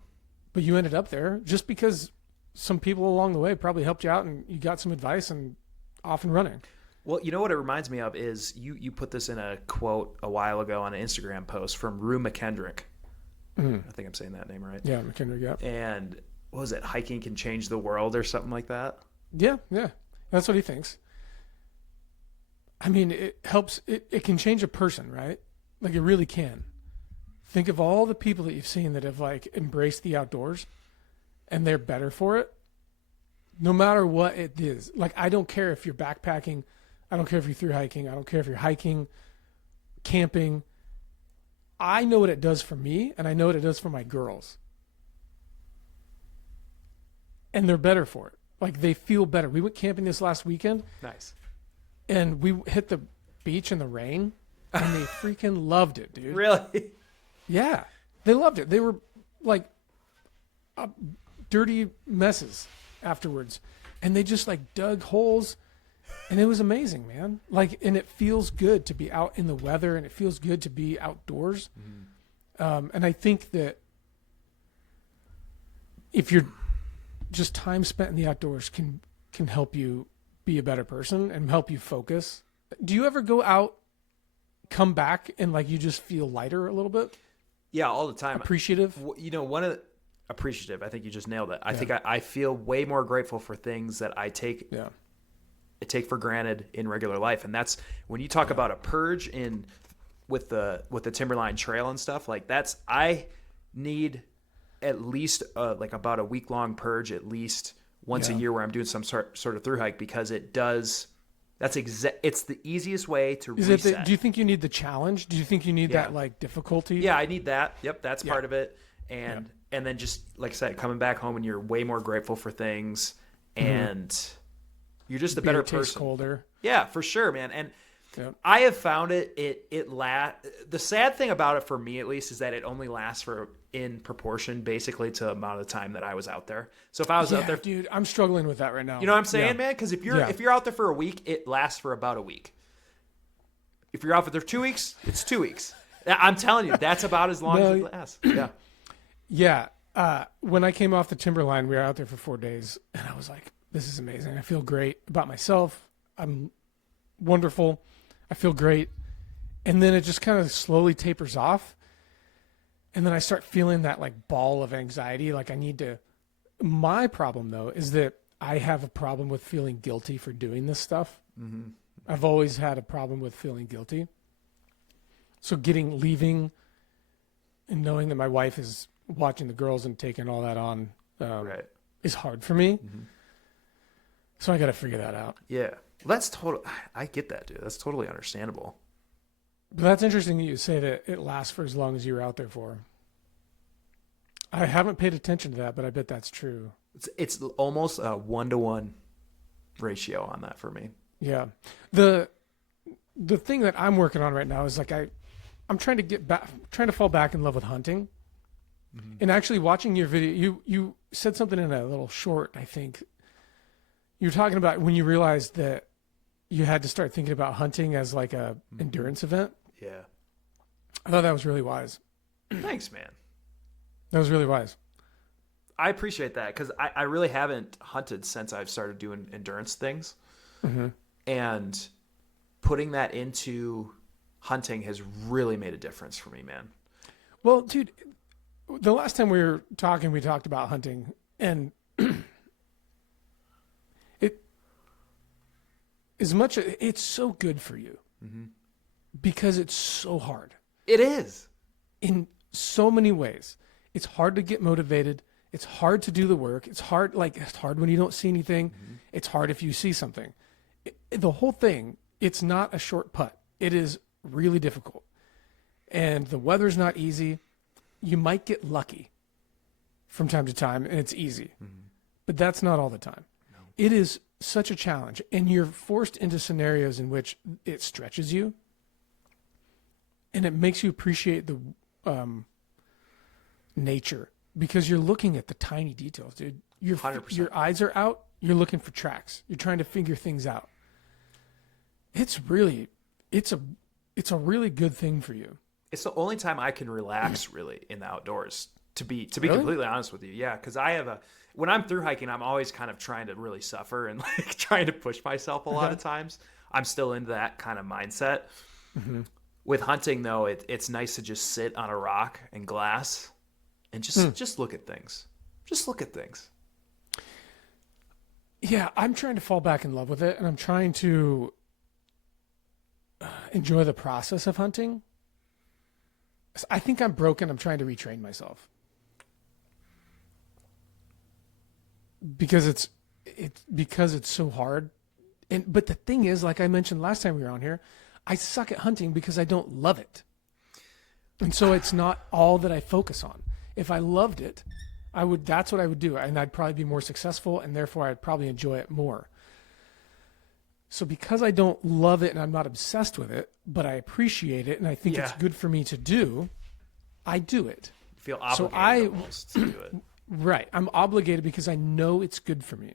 But you ended up there just because some people along the way probably helped you out and you got some advice and off and running. Well, you know what it reminds me of is you put this in a quote a while ago on an Instagram post from Rue McKendrick. I think I'm saying that name right. Yeah, McKendrick, yeah. And what was it? Hiking can change the world or something like that? Yeah. That's what he thinks. I mean, it helps. It can change a person, right? Like, it really can. Think of all the people that you've seen that have like embraced the outdoors and they're better for it. No matter what it is. Like, I don't care if you're backpacking. I don't care if you're thru hiking. I don't care if you're hiking, camping. I know what it does for me, and I know what it does for my girls. And they're better for it. Like, they feel better. We went camping this last weekend. Nice. And we hit the beach in the rain, and they freaking loved it, dude. Really? Yeah. They loved it. They were like dirty messes afterwards. And they just like dug holes. And it was amazing, man. Like, and it feels good to be out in the weather, and it feels good to be outdoors. And I think that if you're just time spent in the outdoors can help you be a better person and help you focus. Do you ever go out, come back, and like you just feel lighter a little bit? Yeah, all the time. Appreciative? You know, appreciative. I think you just nailed it. I think I feel way more grateful for things that I take for granted in regular life. And that's when you talk about a purge with the Timberline trail and stuff, like I need at least like about a week-long purge at least once a year where I'm doing some sort of thru hike, because it does. It's the easiest way to reset. Do you think you need the challenge? Do you think you need that like difficulty? Yeah, I need that. Yep, that's part of it. And then just like I said, coming back home and you're way more grateful for things, and you're just a better person. Colder. Yeah, for sure, man. And I have found the sad thing about it, for me at least, is that it only lasts in proportion basically to the amount of time that I was out there. So if I was out there, dude, I'm struggling with that right now. You know what I'm saying, man? Because if you're out there for a week, it lasts for about a week. If you're out there 2 weeks, it's 2 weeks. I'm telling you, that's about as long as it lasts. Yeah. Yeah. When I came off the Timberline, we were out there for 4 days, and I was like, this is amazing. I feel great about myself. I'm wonderful. I feel great. And then it just kind of slowly tapers off. And then I start feeling that like ball of anxiety. Like I need to, my problem though, is that I have a problem with feeling guilty for doing this stuff. Mm-hmm. I've always had a problem with feeling guilty. So leaving and knowing that my wife is watching the girls and taking all that on right. is hard for me. Mm-hmm. So I got to figure that out. Yeah. That's total. I get that, dude. That's totally understandable. But that's interesting that you say that it lasts for as long as you were out there for. I haven't paid attention to that, but I bet that's true. It's almost a 1-to-1 ratio on that for me. Yeah. The thing that I'm working on right now is like I'm trying to get back, trying to fall back in love with hunting. Mm-hmm. And actually watching your video, you said something in a little short, I think. You were talking about when you realized that you had to start thinking about hunting as like a endurance event. Yeah. I thought that was really wise. Thanks, man. That was really wise. I appreciate that because I really haven't hunted since I've started doing endurance things. Mm-hmm. And putting that into hunting has really made a difference for me, man. Well, dude, the last time we were talking, we talked about hunting, and it's so good for you because it's so hard. It is. In so many ways. It's hard to get motivated. It's hard to do the work. It's hard when you don't see anything. Mm-hmm. It's hard if you see something. The whole thing, it's not a short putt. It is really difficult. And the weather's not easy. You might get lucky from time to time, and it's easy. Mm-hmm. But that's not all the time. No. It is such a challenge, and you're forced into scenarios in which it stretches you, and it makes you appreciate the nature because you're looking at the tiny details, dude. Your eyes are out. You're looking for tracks. You're trying to figure things out. It's a really good thing for you. It's the only time I can relax really in the outdoors, to be completely honest with you. Yeah. Cause when I'm through hiking, I'm always kind of trying to really suffer and like trying to push myself a lot of times. I'm still into that kind of mindset. Mm-hmm. With hunting though, it's nice to just sit on a rock and glass and just look at things. Just look at things. Yeah. I'm trying to fall back in love with it, and I'm trying to enjoy the process of hunting. I think I'm broken. I'm trying to retrain myself because it's so hard. But the thing is, like I mentioned last time we were on here, I suck at hunting because I don't love it. And so it's not all that I focus on. If I loved it, that's what I would do. And I'd probably be more successful, and therefore I'd probably enjoy it more. So because I don't love it and I'm not obsessed with it, but I appreciate it and I think it's good for me to do, I do it. You feel obligated almost to do it. Right. I'm obligated because I know it's good for me.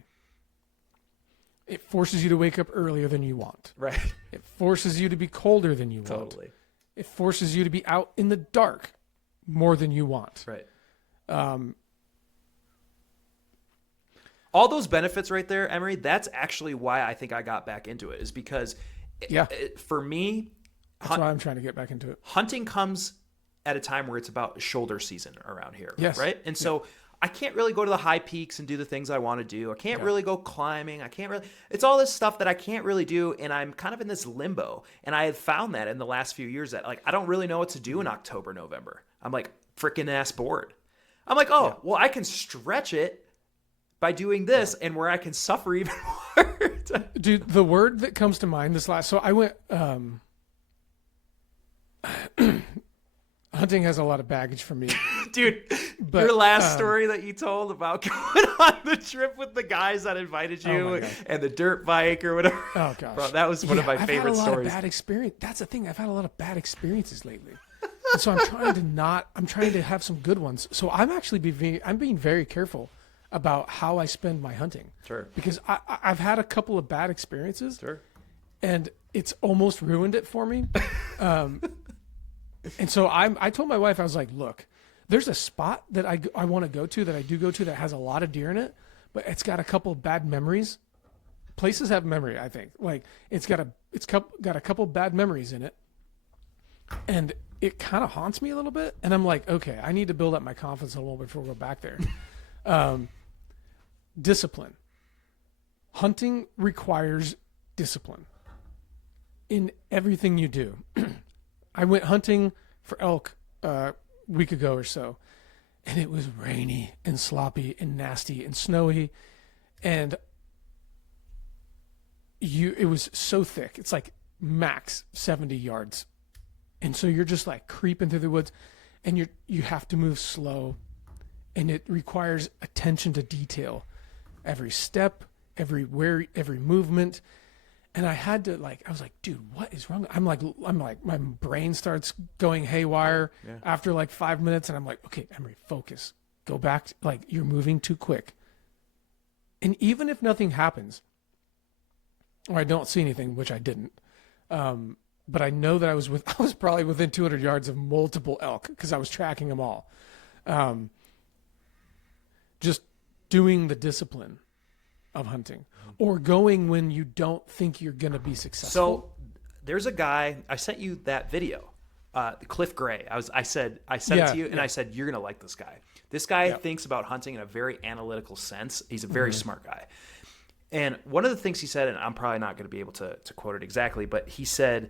It forces you to wake up earlier than you want. Right. It forces you to be colder than you want. Totally. It forces you to be out in the dark more than you want. Right. All those benefits right there, Emory, that's actually why I think I got back into it, is because for me, that's why I'm trying to get back into it. Hunting comes at a time where it's about shoulder season around here. Yes. Right. And so I can't really go to the high peaks and do the things I want to do. I can't really go climbing. It's all this stuff that I can't really do. And I'm kind of in this limbo. And I had found that in the last few years that like, I don't really know what to do in October, November. I'm like freaking ass bored. I'm like, well, I can stretch it by doing this, and where I can suffer even more. Dude, the word that comes to mind so I went, hunting has a lot of baggage for me. Dude, your last story that you told about going on the trip with the guys that invited you and the dirt bike or whatever. Oh gosh. Bro, that was one of my favorite stories. I've had a lot of bad experience. That's the thing. I've had a lot of bad experiences lately. And so I'm trying to have some good ones. So I'm being very careful about how I spend my hunting. Sure. Because I've had a couple of bad experiences. Sure. And it's almost ruined it for me. And so I told my wife, I was like, look, there's a spot that I want to go to, that I do go to, that has a lot of deer in it, but it's got a couple of bad memories. Places have memory, I think. Like it's got a couple bad memories in it, and it kind of haunts me a little bit. And I'm like, okay, I need to build up my confidence a little bit before we go back there. Discipline. Hunting requires discipline in everything you do. I went hunting for elk a week ago or so, and it was rainy and sloppy and nasty and snowy, and it was so thick. It's like max 70 yards. And so you're just like creeping through the woods, and you have to move slow, and it requires attention to detail. Every step, every movement. And I had to I was like, dude, what is wrong? I'm like, my brain starts going haywire after like 5 minutes. And I'm like, okay, Emory, focus, go back. You're moving too quick. And even if nothing happens, or I don't see anything, which I didn't, but I know that I was probably within 200 yards of multiple elk because I was tracking them all. Just doing the discipline of hunting, or going when you don't think you're going to be successful. So there's a guy, I sent you that video, Cliff Gray. I sent it to you, and I said, you're going to like this guy. This guy thinks about hunting in a very analytical sense. He's a very smart guy. And one of the things he said, and I'm probably not going to be able to quote it exactly, but he said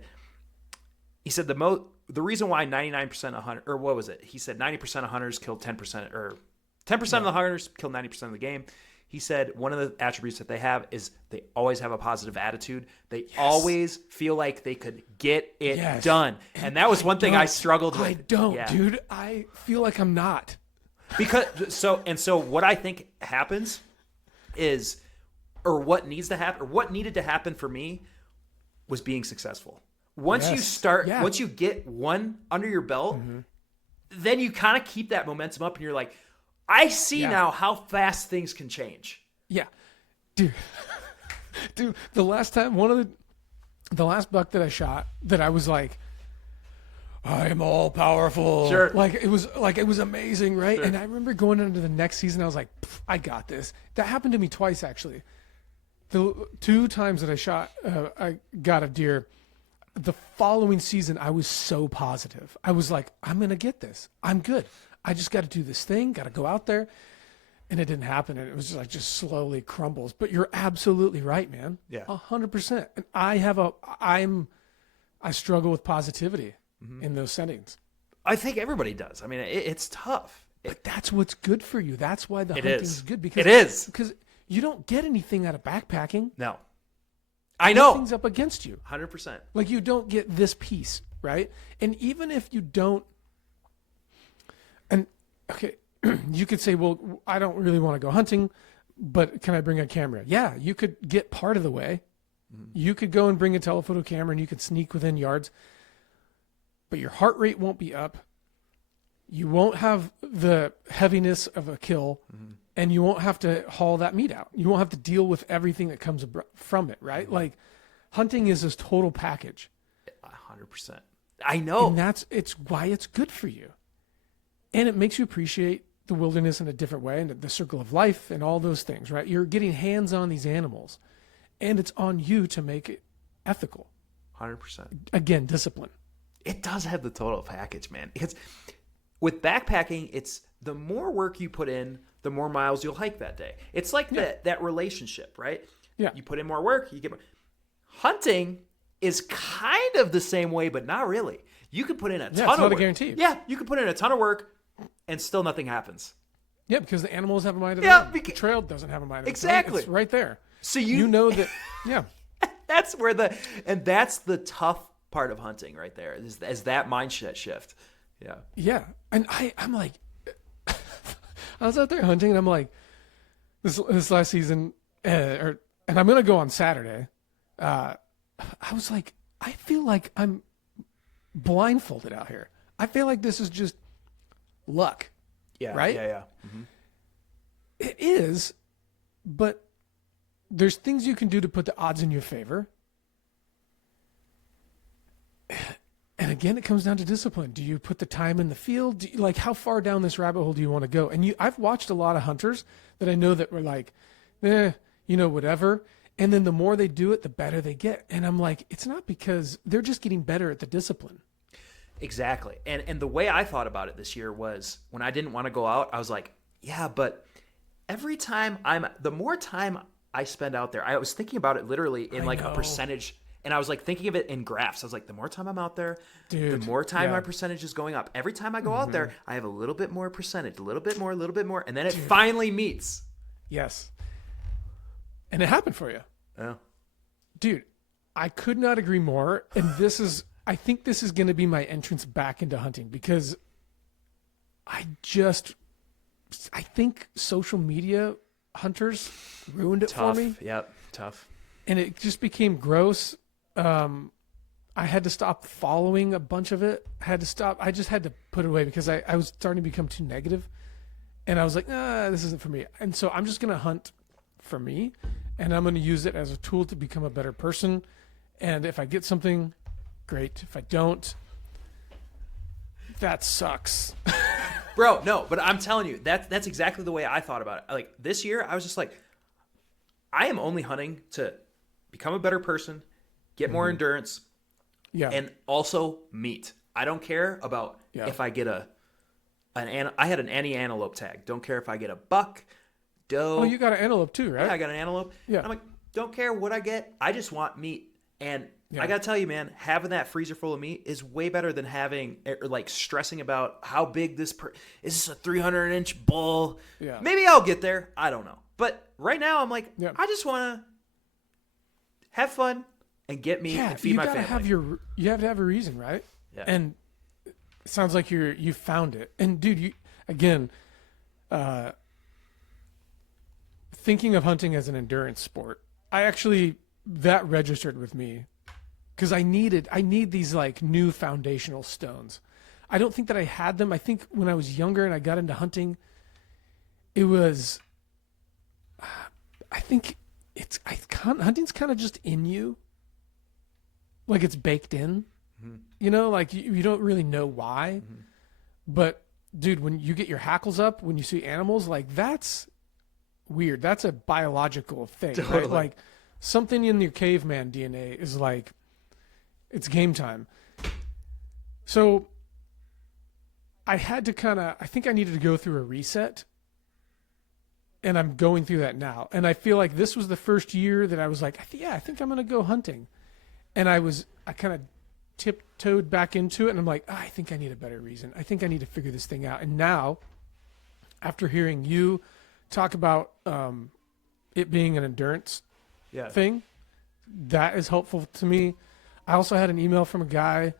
the reason why 99% of hunters, or what was it? He said 90% of hunters kill 10%, or 10% of the hunters kill 90% of the game. He said one of the attributes that they have is they always have a positive attitude. They always feel like they could get it done. And that was one thing I struggled with. I don't, dude. I feel like I'm not. So what I think happens is, or what needs to happen, or what needed to happen for me was being successful. Once you get one under your belt, then you kind of keep that momentum up, and you're like, I see now how fast things can change. Yeah. Dude, the last last buck that I shot, that I was like, I am all powerful. Sure. It was amazing, right? Sure. And I remember going into the next season, I was like, I got this. That happened to me twice, actually. The 2 times that I shot, I got a deer. The following season, I was so positive. I was like, I'm going to get this. I'm good. I just got to do this thing, got to go out there. And it didn't happen. And it was just slowly crumbles. But you're absolutely right, man. Yeah. 100%. And I struggle with positivity in those settings. I think everybody does. I mean, it's tough. But that's what's good for you. That's why the hunting is good. Because Because you don't get anything out of backpacking. No. I know. Nothing's up against you. 100%. You don't get this piece, right? And even if you don't, and okay, you could say, well, I don't really want to go hunting, but can I bring a camera? Yeah, you could get part of the way. You could go and bring a telephoto camera, and you could sneak within yards, but your heart rate won't be up. You won't have the heaviness of a kill, and you won't have to haul that meat out. You won't have to deal with everything that comes from it, right? Hunting is this total package. 100%. I know. And it's why it's good for you. And it makes you appreciate the wilderness in a different way, and the circle of life and all those things, right? You're getting hands on these animals, and it's on you to make it ethical. 100%. Again, discipline. It does have the total package, man. Because with backpacking, it's the more work you put in, the more miles you'll hike that day. It's like that relationship, right? Yeah. You put in more work, you get more. Hunting is kind of the same way, but not really. You could put in a ton of work. It's not a guarantee. Yeah, you could put in a ton of work, and still nothing happens. Yeah, because the animals have a mind of their own. The trail doesn't have a mind of its own. Exactly. It's right there. So you know that, yeah. That's the tough part of hunting right there, is that mindset shift. Yeah. Yeah. And I'm like, I was out there hunting, and I'm like, this last season, and I'm going to go on Saturday. I was like, I feel like I'm blindfolded out here. I feel like this is just luck. Yeah. Right? Yeah. Mm-hmm. It is, but there's things you can do to put the odds in your favor. And again, it comes down to discipline. Do you put the time in the field? Like, how far down this rabbit hole do you want to go? And I've watched a lot of hunters that I know that were like, whatever. And then the more they do it, the better they get. And I'm like, it's not because they're just getting better at the discipline. Exactly. And the way I thought about it this year was when I didn't want to go out, I was like, yeah, but the more time I spend out there, I was thinking about it literally in like a percentage. And I was like thinking of it in graphs. I was like, the more time I'm out there, the more time my percentage is going up. Every time I go out there, I have a little bit more percentage, a little bit more. And then it finally meets. Yes. And it happened for you. Yeah. Dude, I could not agree more. And I think this is going to be my entrance back into hunting because I think social media hunters ruined it for me. Yep. Tough. And it just became gross. I had to stop following a bunch of it. I just had to put it away because I was starting to become too negative. And I was like, this isn't for me. And so I'm just going to hunt for me. And I'm going to use it as a tool to become a better person. And if I get something, great. If I don't, that sucks. Bro, no, but I'm telling you, that's exactly the way I thought about it. Like this year, I was just like, I am only hunting to become a better person, get more endurance, and also meat. I don't care about if I get I had an anti-antelope tag. Don't care if I get a buck, doe. Oh, you got an antelope too, right? Yeah, I got an antelope. Yeah. I'm like, don't care what I get. I just want meat. And I got to tell you, man, having that freezer full of meat is way better than having, or like stressing about how big is this a 300-inch bull? Yeah. Maybe I'll get there. I don't know. But right now I'm like, I just want to have fun and get meat and feed my family. You have to have a reason, right? Yeah. And it sounds like you found it. And dude, thinking of hunting as an endurance sport, that registered with me because I need these like new foundational stones. I don't think that I had them. I think when I was younger and I got into hunting, it was, I think hunting's kind of just in you. Like it's baked in, like you don't really know why, but dude, when you get your hackles up, when you see animals, like that's weird. That's a biological thing, totally. Right? Like something in your caveman DNA is like, it's game time. So I had to I think I needed to go through a reset, and I'm going through that now. And I feel like this was the first year that I was like, I think I'm going to go hunting. And I kind of tiptoed back into it, and I'm like, I think I need a better reason. I think I need to figure this thing out. And now, after hearing you talk about it being an endurance thing, that is helpful to me. I also had an email from a guy.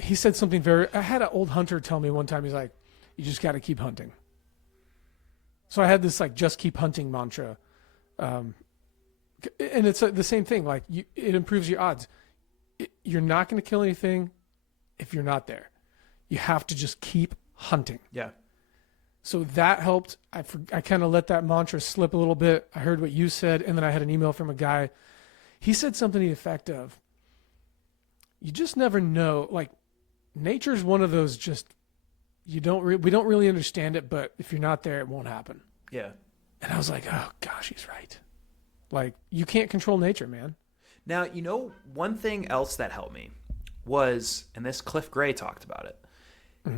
He said something I had an old hunter tell me one time, he's like, you just got to keep hunting. So I had this like, just keep hunting mantra. And it's the same thing. Like it improves your odds. You're not going to kill anything if you're not there. You have to just keep hunting. Yeah. So that helped. I kind of let that mantra slip a little bit. I heard what you said, and then I had an email from a guy. He said something to the effect of, you just never know. Like nature's one of those we don't really understand it, but if you're not there, it won't happen. Yeah. And I was like, oh gosh, he's right. Like you can't control nature, man. Now, one thing else that helped me was, and this Cliff Gray talked about it.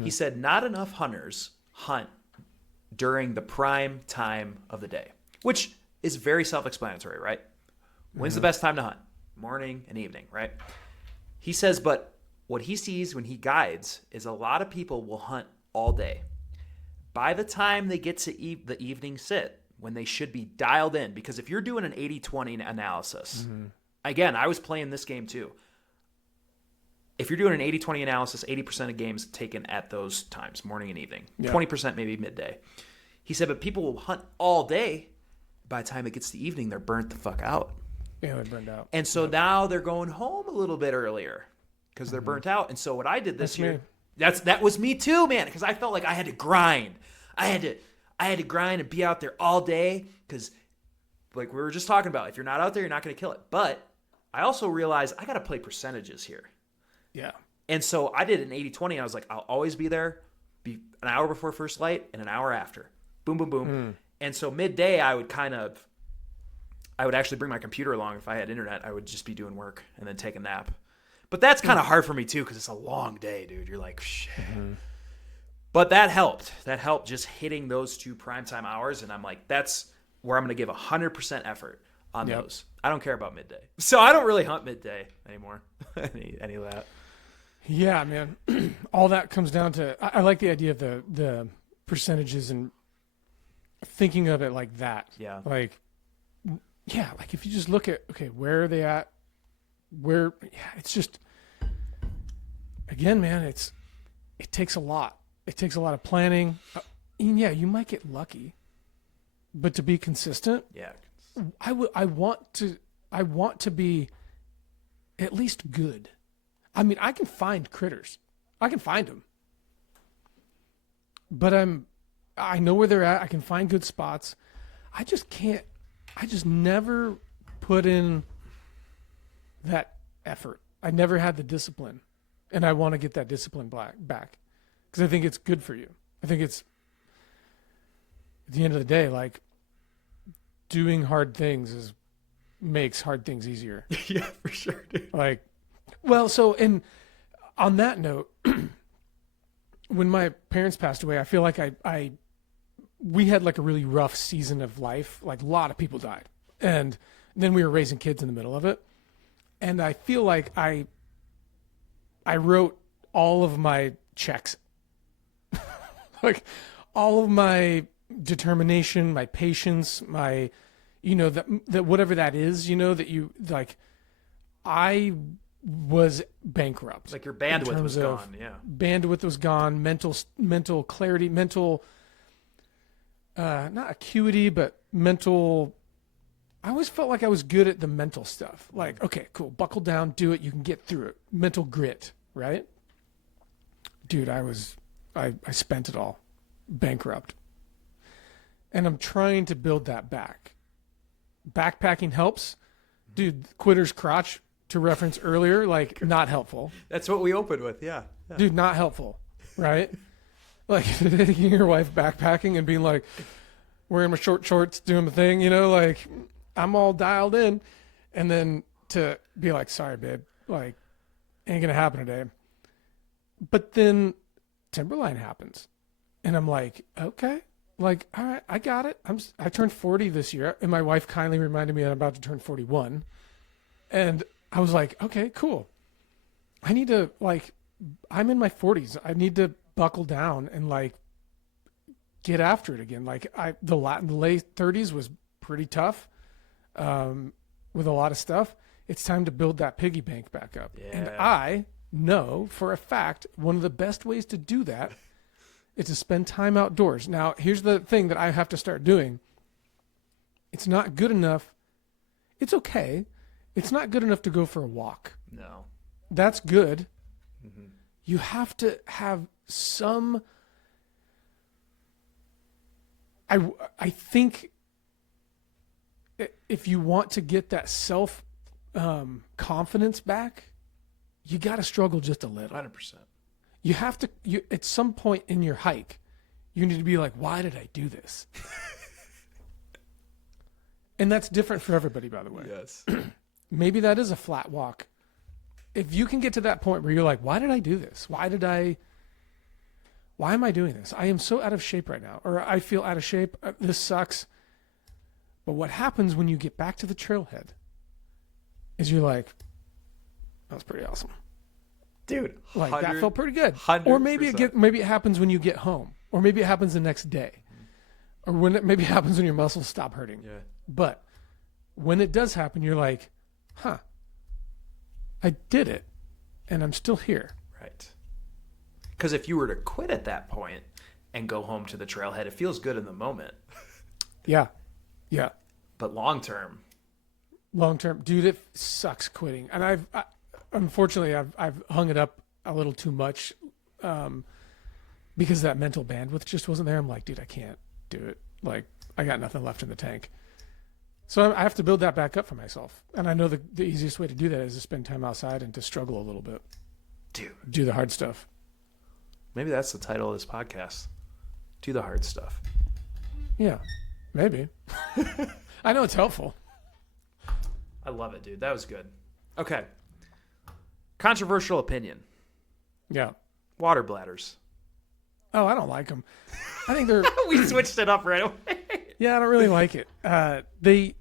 He said, not enough hunters hunt during the prime time of the day, which is very self-explanatory, right? When's the best time to hunt? Morning and evening, right? He says, but what he sees when he guides is a lot of people will hunt all day. By the time they get to the evening sit, when they should be dialed in, because if you're doing an 80-20 analysis, again, I was playing this game too. If you're doing an 80-20 analysis, 80% of games taken at those times, morning and evening, 20% maybe midday. He said, but people will hunt all day. By the time it gets to evening, they're burnt the fuck out. Yeah, they're burnt out. And so now they're going home a little bit earlier because they're burnt out. And so what I did this year, that was me too, man, because I felt like I had to grind. I had to grind and be out there all day because, like we were just talking about, if you're not out there, you're not going to kill it. But I also realized I got to play percentages here. Yeah. And so I did an 80-20. I was like, I'll always be there, be an hour before first light and an hour after. Boom, boom, boom. And so midday, I would actually bring my computer along. If I had internet, I would just be doing work and then take a nap. But that's kind of hard for me too, because it's a long day, dude. You're like, shit. But that helped. That helped, just hitting those 2 primetime hours. And I'm like, that's where I'm going to give 100% effort on those. I don't care about midday. So I don't really hunt midday anymore. any of that. Yeah, man. All that comes down to, I like the idea of the percentages and thinking of it like that. Yeah. Like if you just look at, okay, where are they at? It's just, again, man, it takes a lot. It takes a lot of planning. And yeah, you might get lucky, but to be consistent, I want to be at least good. I mean, I can find critters. I can find them. But I know where they're at. I can find good spots. I just never put in that effort. I never had the discipline. And I want to get that discipline back. Because I think it's good for you. I think it's, at the end of the day, like, doing hard things makes hard things easier. Yeah, for sure, dude. Like, well, so, and on that note, when my parents passed away, I feel like we had like a really rough season of life. Like, a lot of people died. And then we were raising kids in the middle of it. And I feel like I wrote all of my checks. Like, all of my determination, my patience, my, that whatever that is, that you, like, I was bankrupt. Like, your bandwidth was gone. Yeah. Bandwidth was gone. Mental clarity, not acuity, but mental. I always felt like I was good at the mental stuff. Like, okay, cool. Buckle down, do it. You can get through it. Mental grit, right? Dude, I spent it all. Bankrupt. And I'm trying to build that back. Backpacking helps. Dude, quitter's crotch, to reference earlier, like, not helpful. That's what we opened with, yeah. Dude, not helpful, right? Like, taking your wife backpacking and being like, wearing my short shorts, doing the thing, like, I'm all dialed in. And then to be like, sorry, babe, like, ain't going to happen today. But then Timberline happens. And I'm like, okay, like, all right, I got it. I turned 40 this year. And my wife kindly reminded me that I'm about to turn 41. And I was like, okay, cool. I need to, like, I'm in my 40s. I need to buckle down and, like, get after it again. Like, the late 30s was pretty tough with a lot of stuff. It's time to build that piggy bank back up. Yeah. And I know for a fact one of the best ways to do that is to spend time outdoors. Now, here's the thing that I have to start doing. It's not good enough. It's okay. It's not good enough to go for a walk. No. That's good. Mm-hmm. You have to have some. I think if you want to get that self confidence back, you got to struggle just a little. 100%. You have to. At some point in your hike, you need to be like, "Why did I do this?" And that's different for everybody, by the way. Yes. Maybe that is a flat walk. If you can get to that point where you're like, why did I do this? Why am I doing this? I am so out of shape right now, or I feel out of shape. This sucks. But what happens when you get back to the trailhead is you're like, that was pretty awesome. Dude, like that felt pretty good. 100%. Or maybe it happens when you get home, or maybe it happens the next day, or maybe it happens when your muscles stop hurting. Yeah. But when it does happen, you're like, huh, I did it, and I'm still here. Right. Because if you were to quit at that point and go home to the trailhead, it feels good in the moment. Yeah. Yeah. But long term, dude, it sucks quitting. And unfortunately, I've hung it up a little too much because that mental bandwidth just wasn't there. I'm like, dude, I can't do it. Like, I got nothing left in the tank. So I have to build that back up for myself. And I know the easiest way to do that is to spend time outside and to struggle a little bit. Dude. Do the hard stuff. Maybe that's the title of this podcast. Do the hard stuff. Yeah, maybe. I know it's helpful. I love it, dude. That was good. Okay. Controversial opinion. Yeah. Water bladders. Oh, I don't like them. I think they're... We switched it up right away. Yeah, I don't really like it. They're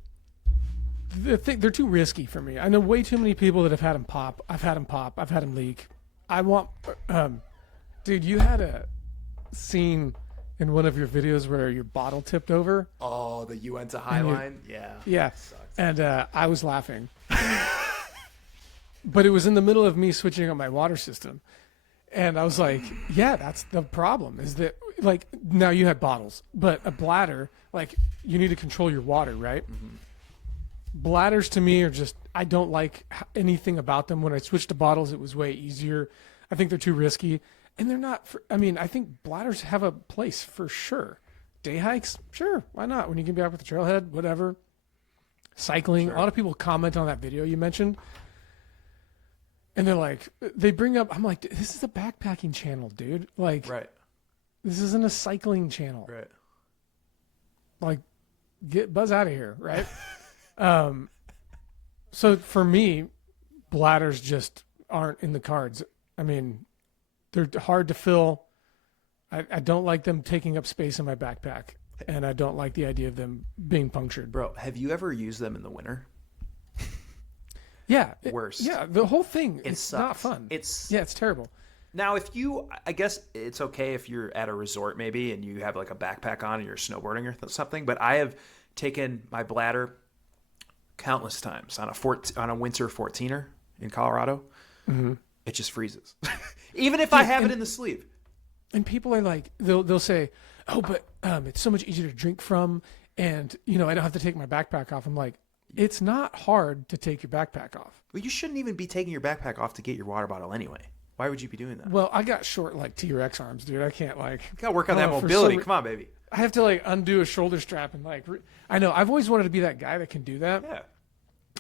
too risky for me. I know way too many people that have had them pop. I've had them pop. I've had them leak. I want... dude, you had a scene in one of your videos where your bottle tipped over. Oh, that you went to Highline? Yeah. Yeah. And I was laughing. But it was in the middle of me switching up my water system. And I was like, yeah, that's the problem is that, like, now you had bottles, but a bladder, like, you need to control your water, right? Mm-hmm. Bladders to me are just, I don't like anything about them. When I switched to bottles, it was way easier. I think they're too risky. And they're not, I think bladders have a place for sure. Day hikes, sure, why not? When you can be out with the trailhead, whatever. Cycling, sure. A lot of people comment on that video you mentioned. And they're like, they bring up, I'm like, this is a backpacking channel, dude. Like, right. This isn't a cycling channel. Right. Like, buzz out of here, right? So for me, bladders just aren't in the cards. I mean, they're hard to fill. I don't like them taking up space in my backpack. And I don't like the idea of them being punctured. Bro, have you ever used them in the winter? Yeah. Worse. Yeah, the whole thing is not fun. It's terrible. Now, I guess it's okay if you're at a resort maybe and you have like a backpack on and you're snowboarding or something, but I have taken my bladder countless times on a winter 14er in Colorado. Mm-hmm. It just freezes. Even if I have it in the sleeve. And people are like, they'll say, oh, but it's so much easier to drink from and, I don't have to take my backpack off. I'm like, it's not hard to take your backpack off. Well, you shouldn't even be taking your backpack off to get your water bottle anyway. Why would you be doing that? Well, I got short, like, T-Rex arms, dude. I can't, like... You gotta work on that mobility. Come on, baby. I have to, like, undo a shoulder strap and, like... I know. I've always wanted to be that guy that can do that. Yeah.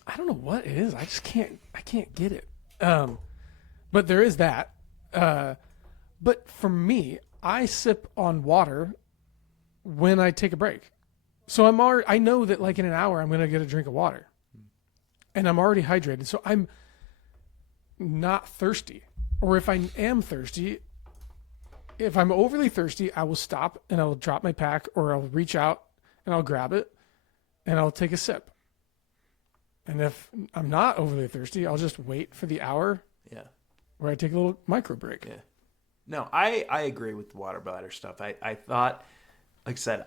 I don't know what it is. I just can't... I can't get it. But there is that. But for me, I sip on water when I take a break. So I know that, like, in an hour, I'm going to get a drink of water. And I'm already hydrated. So I'm not thirsty. Or if I am thirsty, if I'm overly thirsty, I will stop and I will drop my pack or I'll reach out and I'll grab it and I'll take a sip. And if I'm not overly thirsty, I'll just wait for the hour where I take a little micro break. Yeah. No, I agree with the water bladder stuff. I thought, like I said,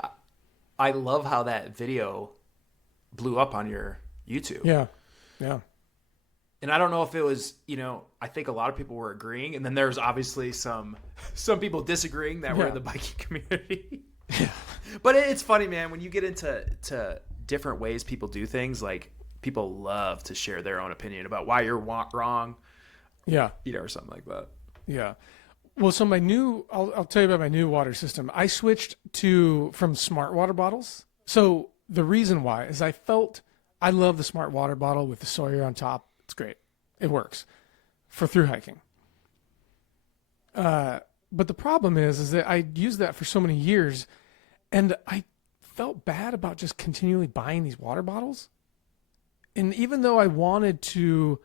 I love how that video blew up on your YouTube. Yeah. Yeah. And I don't know if it was, I think a lot of people were agreeing. And then there's obviously some people disagreeing that were in the biking community. Yeah. But it's funny, man, when you get into different ways people do things, like people love to share their own opinion about why you're wrong. Yeah. Or something like that. Yeah. Well, so I'll tell you about my new water system. I switched from smart water bottles. So the reason why is I love the smart water bottle with the Sawyer on top. It's great. It works for through hiking. But the problem is that I used that for so many years and I felt bad about just continually buying these water bottles. And even though I wanted to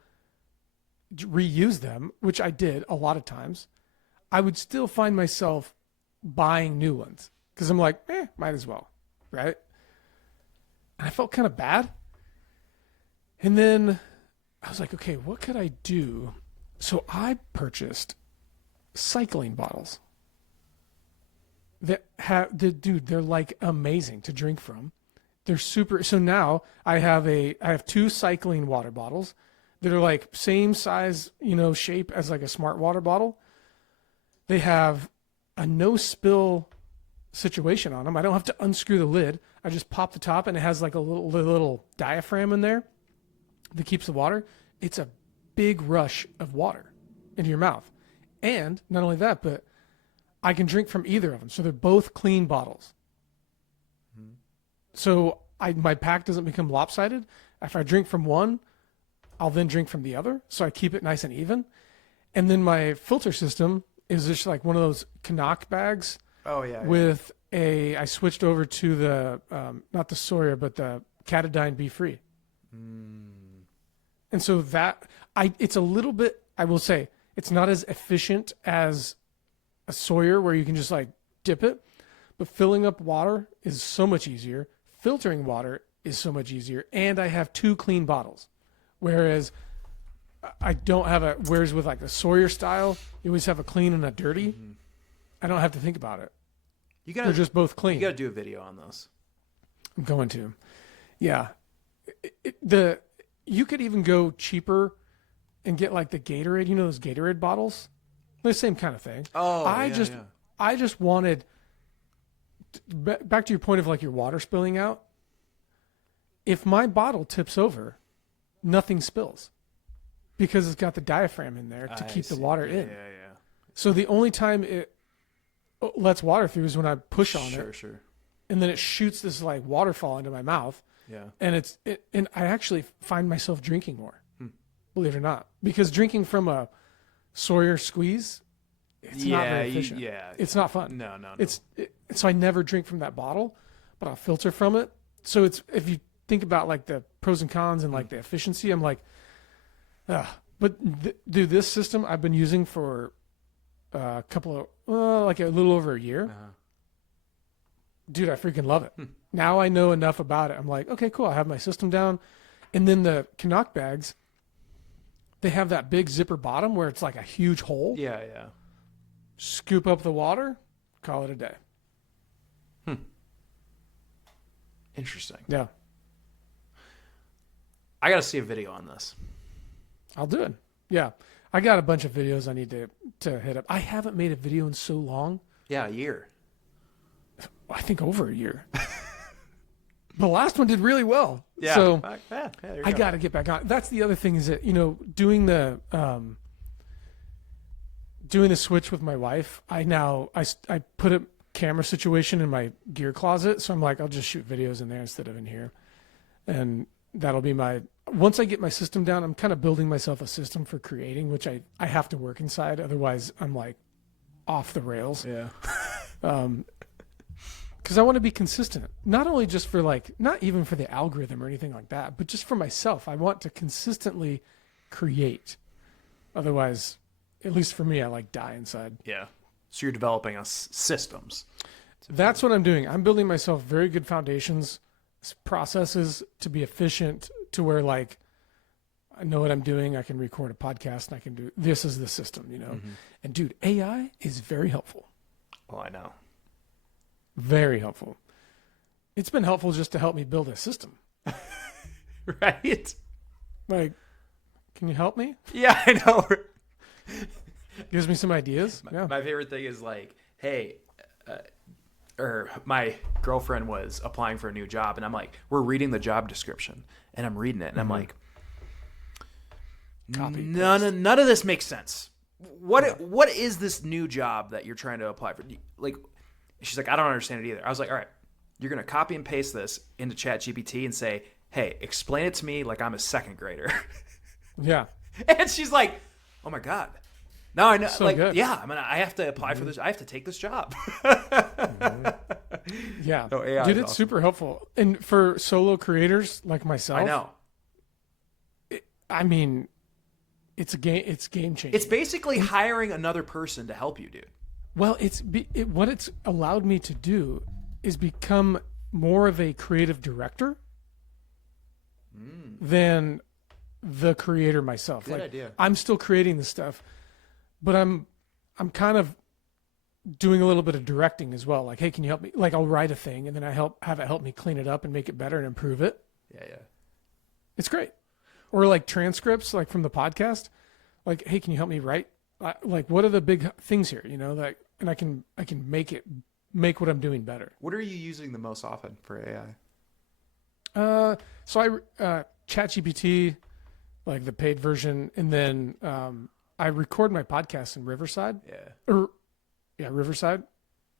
reuse them, which I did a lot of times, I would still find myself buying new ones because I'm like, might as well, right? And I felt kind of bad. And then I was like, okay, what could I do? So I purchased cycling bottles that they're like amazing to drink from. They're super. So now I have 2 cycling water bottles that are like same size, shape as like a smart water bottle. They have a no spill situation on them. I don't have to unscrew the lid. I just pop the top and it has like a little diaphragm in there that keeps the water. It's a big rush of water into your mouth. And not only that, but I can drink from either of them. So they're both clean bottles. Mm-hmm. So my pack doesn't become lopsided. If I drink from one, I'll then drink from the other. So I keep it nice and even. And then my filter system is just like one of those Canuck bags. Oh yeah. With I switched over to the not the Sawyer, but the Catadine Be Free. And so it's a little bit, I will say, it's not as efficient as a Sawyer where you can just like dip it, but filling up water is so much easier. Filtering water is so much easier. And I have 2 clean bottles. Whereas I don't have whereas with like the Sawyer style, you always have a clean and a dirty. I don't have to think about it. They're just both clean. You got to do a video on those. I'm going to. Yeah. You could even go cheaper and get like the Gatorade, you know, those Gatorade bottles, the same kind of thing. Oh, I just wanted, back to your point of like your water spilling out. If my bottle tips over, nothing spills because it's got the diaphragm in there to keep the water in. Yeah. So the only time it lets water through is when I push on it. Sure. And then it shoots this like waterfall into my mouth. Yeah. And and I actually find myself drinking more, believe it or not, because drinking from a Sawyer squeeze, it's not very efficient. It's not fun. No. So I never drink from that bottle, but I'll filter from it. So if you think about like the pros and cons and like the efficiency, I'm like, dude, this system I've been using for a little over a year. Dude, I freaking love it. Now I know enough about it. I'm like, okay, cool. I have my system down. And then the Canuck bags, they have that big zipper bottom where it's like a huge hole. Yeah. Scoop up the water, call it a day. Interesting. Yeah. I got to see a video on this. I'll do it. Yeah. I got a bunch of videos I need to hit up. I haven't made a video in so long. Yeah, a year. I think over a year. The last one did really well. Yeah. So there I you got to get back on. That's the other thing is that, you know, doing the switch with my wife, I put a camera situation in my gear closet. So I'm like, I'll just shoot videos in there instead of in here. And that'll be once I get my system down, I'm kind of building myself a system for creating, which I have to work inside. Otherwise I'm like off the rails. Yeah. Because I want to be consistent, not only just for not even for the algorithm or anything like that, but just for myself. I want to consistently create. Otherwise, at least for me, I die inside. Yeah. So you're developing systems. That's what I'm doing. I'm building myself very good foundations, processes to be efficient to where I know what I'm doing. I can record a podcast and I can do, this is the system, you know? And dude, AI is very helpful. Oh, I know. Very helpful. It's been helpful just to help me build a system. Right? Can you help me? Yeah, I know. Gives me some ideas. My favorite thing is hey, or my girlfriend was applying for a new job, and I'm like, we're reading the job description, and I'm reading it, and I'm like, none of this makes sense. What is this new job that you're trying to apply for? She's like, I don't understand it either. I was like, all right, you're going to copy and paste this into ChatGPT and say, hey, explain it to me like I'm a second grader. Yeah. And she's like, oh my God. Now I know. So good. Yeah, I have to apply for this. I have to take this job. Yeah. So AI dude, it's awesome. super helpful. And for solo creators like myself. I know. It's game changing. It's basically hiring another person to help you, dude. Well, what it's allowed me to do is become more of a creative director than the creator myself. Good idea. I'm still creating the stuff, but I'm kind of doing a little bit of directing as well. Hey, can you help me? I'll write a thing and then I have it help me clean it up and make it better and improve it. Yeah. It's great. Or transcripts, from the podcast. Hey, can you help me write? What are the big things here? You know, and I can make what I'm doing better. What are you using the most often for AI? So I ChatGPT, the paid version, and then I record my podcast in Riverside. Yeah. Riverside.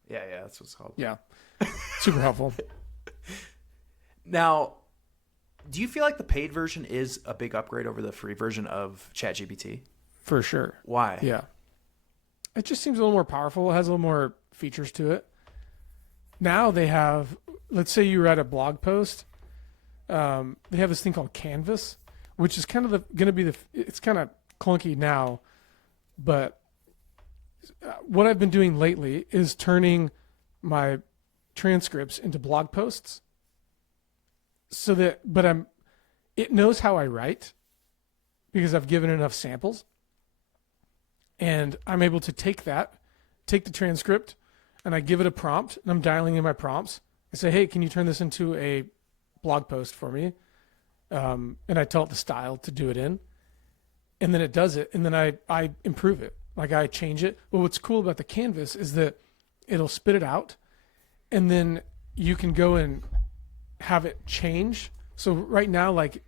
Yeah, that's what it's called. Yeah, super helpful. Now, do you feel like the paid version is a big upgrade over the free version of ChatGPT? For sure. Why? Yeah. It just seems a little more powerful. It has a little more features to it. Now they have, let's say you write a blog post. They have this thing called Canvas, which is kind of going to be it's kind of clunky now, but what I've been doing lately is turning my transcripts into blog posts so that, it knows how I write because I've given enough samples, and I'm able to take the transcript, and I give it a prompt, and I'm dialing in my prompts. I say, hey, can you turn this into a blog post for me? And I tell it the style to do it in, and then it does it, and then I improve it. Like I change it. Well, what's cool about the Canvas is that it'll spit it out, and then you can go and have it change. So right now, like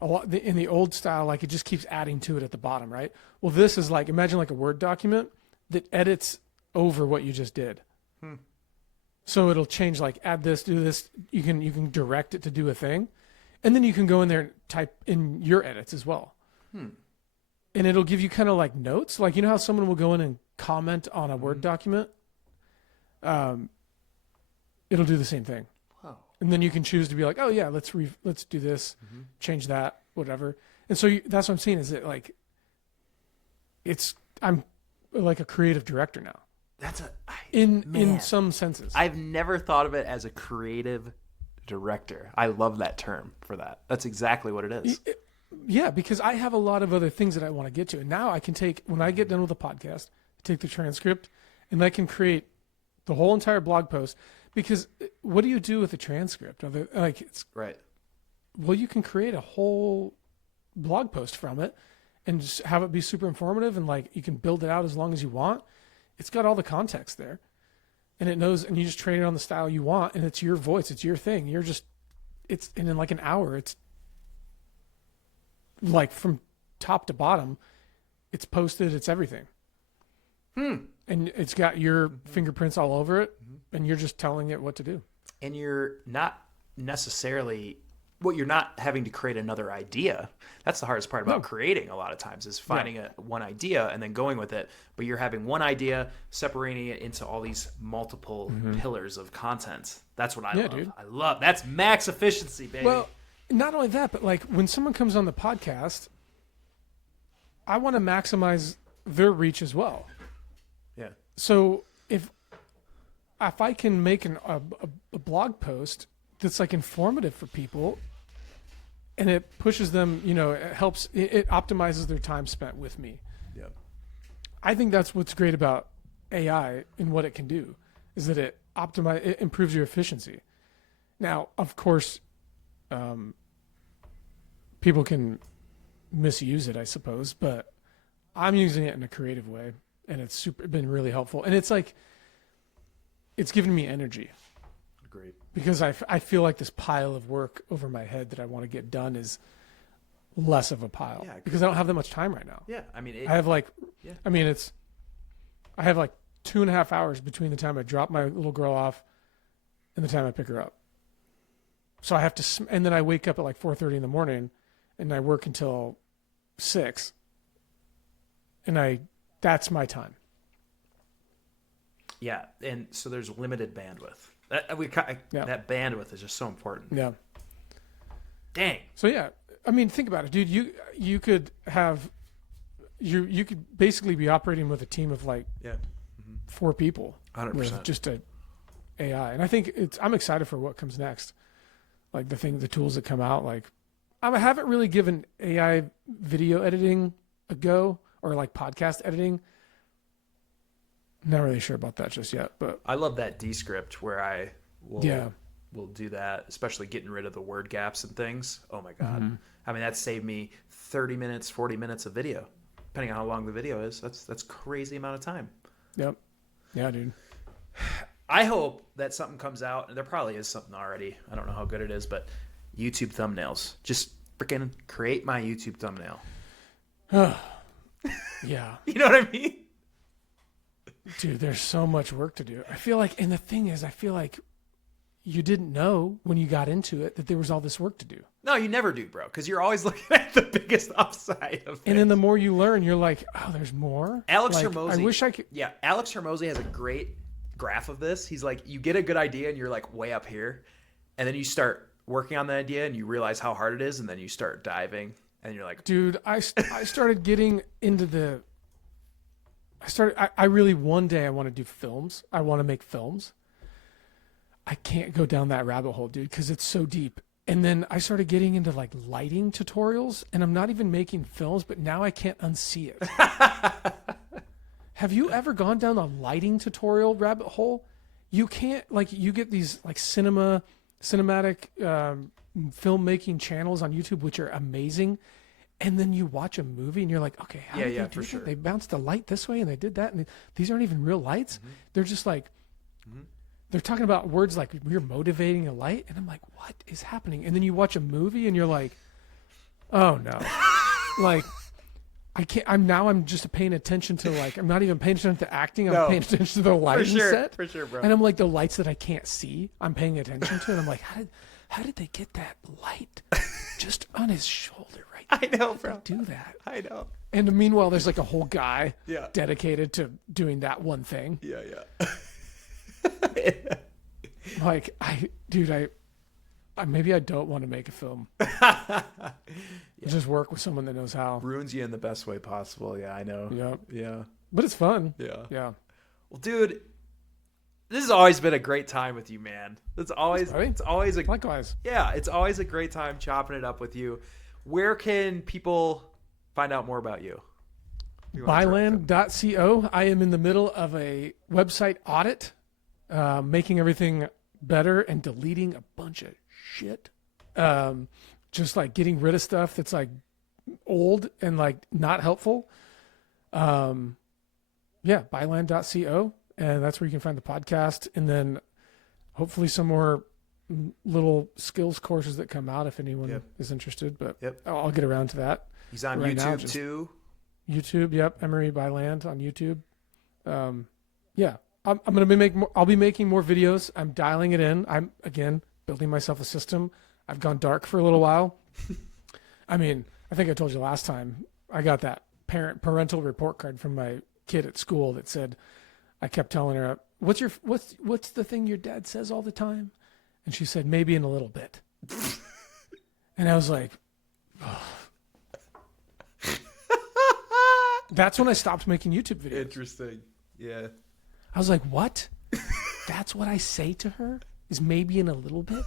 a lot in the old style, like it just keeps adding to it at the bottom, right? Well, this is like, imagine like a Word document that edits over what you just did. So it'll change, like add this, do this. You can direct it to do a thing, and then you can go in there and type in your edits as well. And it'll give you kind of like notes, like you know how someone will go in and comment on a Word document. It'll do the same thing. Wow. And then you can choose to be like, oh yeah, let's do this, change that, whatever. And so that's what I'm saying is that like, I'm like a creative director now. In some senses. I've never thought of it as a creative director. I love that term for that. That's exactly what it is. Yeah, because I have a lot of other things that I want to get to. And now I can when I get done with the podcast, take the transcript, and I can create the whole entire blog post. Because what do you do with a transcript? Right. Well, you can create a whole blog post from it and just have it be super informative, and like you can build it out as long as you want. It's got all the context there, and it knows, and you just train it on the style you want, and it's your voice, it's your thing. And in like an hour, it's like from top to bottom, it's posted, it's everything. And it's got your fingerprints all over it, and you're just telling it what to do. And you're not necessarily, you're not having to create another idea. That's the hardest part about creating a lot of times, is finding one idea and then going with it. But you're having one idea, separating it into all these multiple pillars of content. That's what I love. Dude. I love, that's max efficiency, baby. Well, not only that, but like when someone comes on the podcast, I want to maximize their reach as well. Yeah. So if I can make a blog post that's like informative for people, and it pushes them, it helps, it optimizes their time spent with me. Yeah. I think that's what's great about AI and what it can do, is that it improves your efficiency. Now, of course, people can misuse it, I suppose, but I'm using it in a creative way, and it's been really helpful. And it's like, it's given me energy. Agreed. Because I feel like this pile of work over my head that I want to get done is less of a pile. Yeah, because I don't have that much time right now. Yeah, I mean, I have like 2.5 hours between the time I drop my little girl off and the time I pick her up. So I have to, and then I wake up at like 4:30 in the morning, and I work until 6. And that's my time. Yeah, and so there's limited bandwidth. That bandwidth is just so important. Yeah. Dang. So yeah, I mean, think about it, dude. You could have, you could basically be operating with a team of like 4 people, 100%, with just a AI. And I think I'm excited for what comes next. Like the tools that come out. Like, I haven't really given AI video editing a go, or like podcast editing. Not really sure about that just yet, but I love that Descript where I will do that, especially getting rid of the word gaps and things. Oh my God. I mean, that saved me 30 minutes, 40 minutes of video, depending on how long the video is. That's crazy amount of time. Yep. Yeah, dude. I hope that something comes out, and there probably is something already. I don't know how good it is, but YouTube thumbnails. Just freaking create my YouTube thumbnail. Yeah. You know what I mean? Dude, there's so much work to do. I feel like, and the thing is, I feel like you didn't know when you got into it that there was all this work to do. No, you never do, bro, because you're always looking at the biggest upside of things. And then the more you learn, you're like, oh, there's more. Alex like, Hormozy. I wish I could. Yeah, Alex Hormozy has a great graph of this. He's like, you get a good idea and you're like way up here, and then you start working on the idea and you realize how hard it is, and then you start diving and you're like, dude, I started getting into the. I really, one day I want to do films. I want to make films. I can't go down that rabbit hole, dude, because it's so deep. And then I started getting into like lighting tutorials, and I'm not even making films, but now I can't unsee it. Have you ever gone down a lighting tutorial rabbit hole? You can't, like, you get these like cinematic filmmaking channels on YouTube, which are amazing. And then you watch a movie and you're like, okay, how did they do that? Sure. They bounced the light this way and they did that. And these aren't even real lights. Mm-hmm. They're just like, they're talking about words like we're motivating a light. And I'm like, what is happening? And then you watch a movie and you're like, oh no. Like, I can't, I'm just paying attention to, like, I'm not even paying attention to acting. I'm paying attention to the lighting set. For sure, bro. And I'm like, the lights that I can't see, I'm paying attention to. And I'm like, how did they get that light just on his shoulder right there? I know, bro. Do that. I know. And meanwhile, there's like a whole guy dedicated to doing that one thing. Yeah. Like, maybe I don't want to make a film. Just work with someone that knows how. Ruins you in the best way possible. Yeah, I know. Yeah. But it's fun. Yeah. Well, dude, this has always been a great time with you, man. It's always likewise. Yeah, it's always a great time chopping it up with you. Where can people find out more about you? Byland.co. I am in the middle of a website audit, making everything better and deleting a bunch of shit. Just like getting rid of stuff that's like old and like not helpful. Byland.co. And that's where you can find the podcast. And then hopefully some more little skills courses that come out if anyone is interested. But I'll get around to that. He's on YouTube too. YouTube, yep. Emory Byland on YouTube. I'm going to I'll be making more videos. I'm dialing it in. I'm, again, building myself a system. I've gone dark for a little while. I mean, I think I told you last time, I got that parental report card from my kid at school that said, I kept telling her, what's the thing your dad says all the time? And she said, maybe in a little bit. And I was like, oh. That's when I stopped making YouTube videos. Interesting. Yeah. I was like, what? That's what I say to her? Is maybe in a little bit?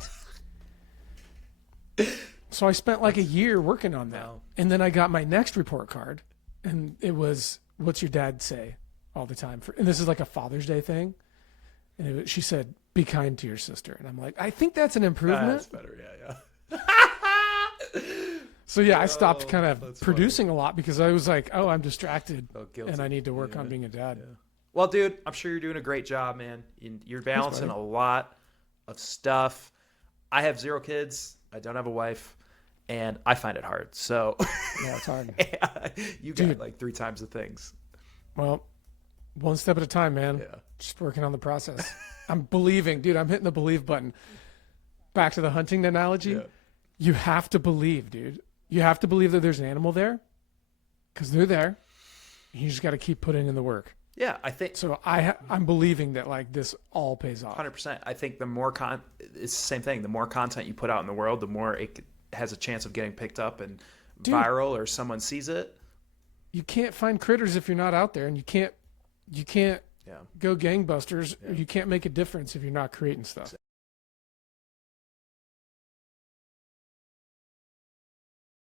So I spent like a year working on that. Wow. And then I got my next report card, and it was, what's your dad say all the time? And this is like a Father's Day thing. And she said, be kind to your sister. And I'm like, I think that's an improvement. That's better, yeah. So yeah, I stopped kind of producing a lot because I was like, oh, I'm distracted and I need to work on being a dad. Yeah. Well, dude, I'm sure you're doing a great job, man. You're balancing a lot of stuff. I have 0 kids. I don't have a wife, and I find it hard. So yeah, it's hard. You got like 3 times the things. Well, one step at a time, man. Yeah. Just working on the process. I'm believing, dude. I'm hitting the believe button. Back to the hunting analogy. Yeah. You have to believe, dude. You have to believe that there's an animal there because they're there. You just got to keep putting in the work. Yeah, I think so. I'm believing that like this all pays off. 100%. I think the more it's the same thing. The more content you put out in the world, the more it has a chance of getting picked up and viral, or someone sees it. You can't find critters if you're not out there, and you can't go gangbusters. Or you can't make a difference if you're not creating stuff.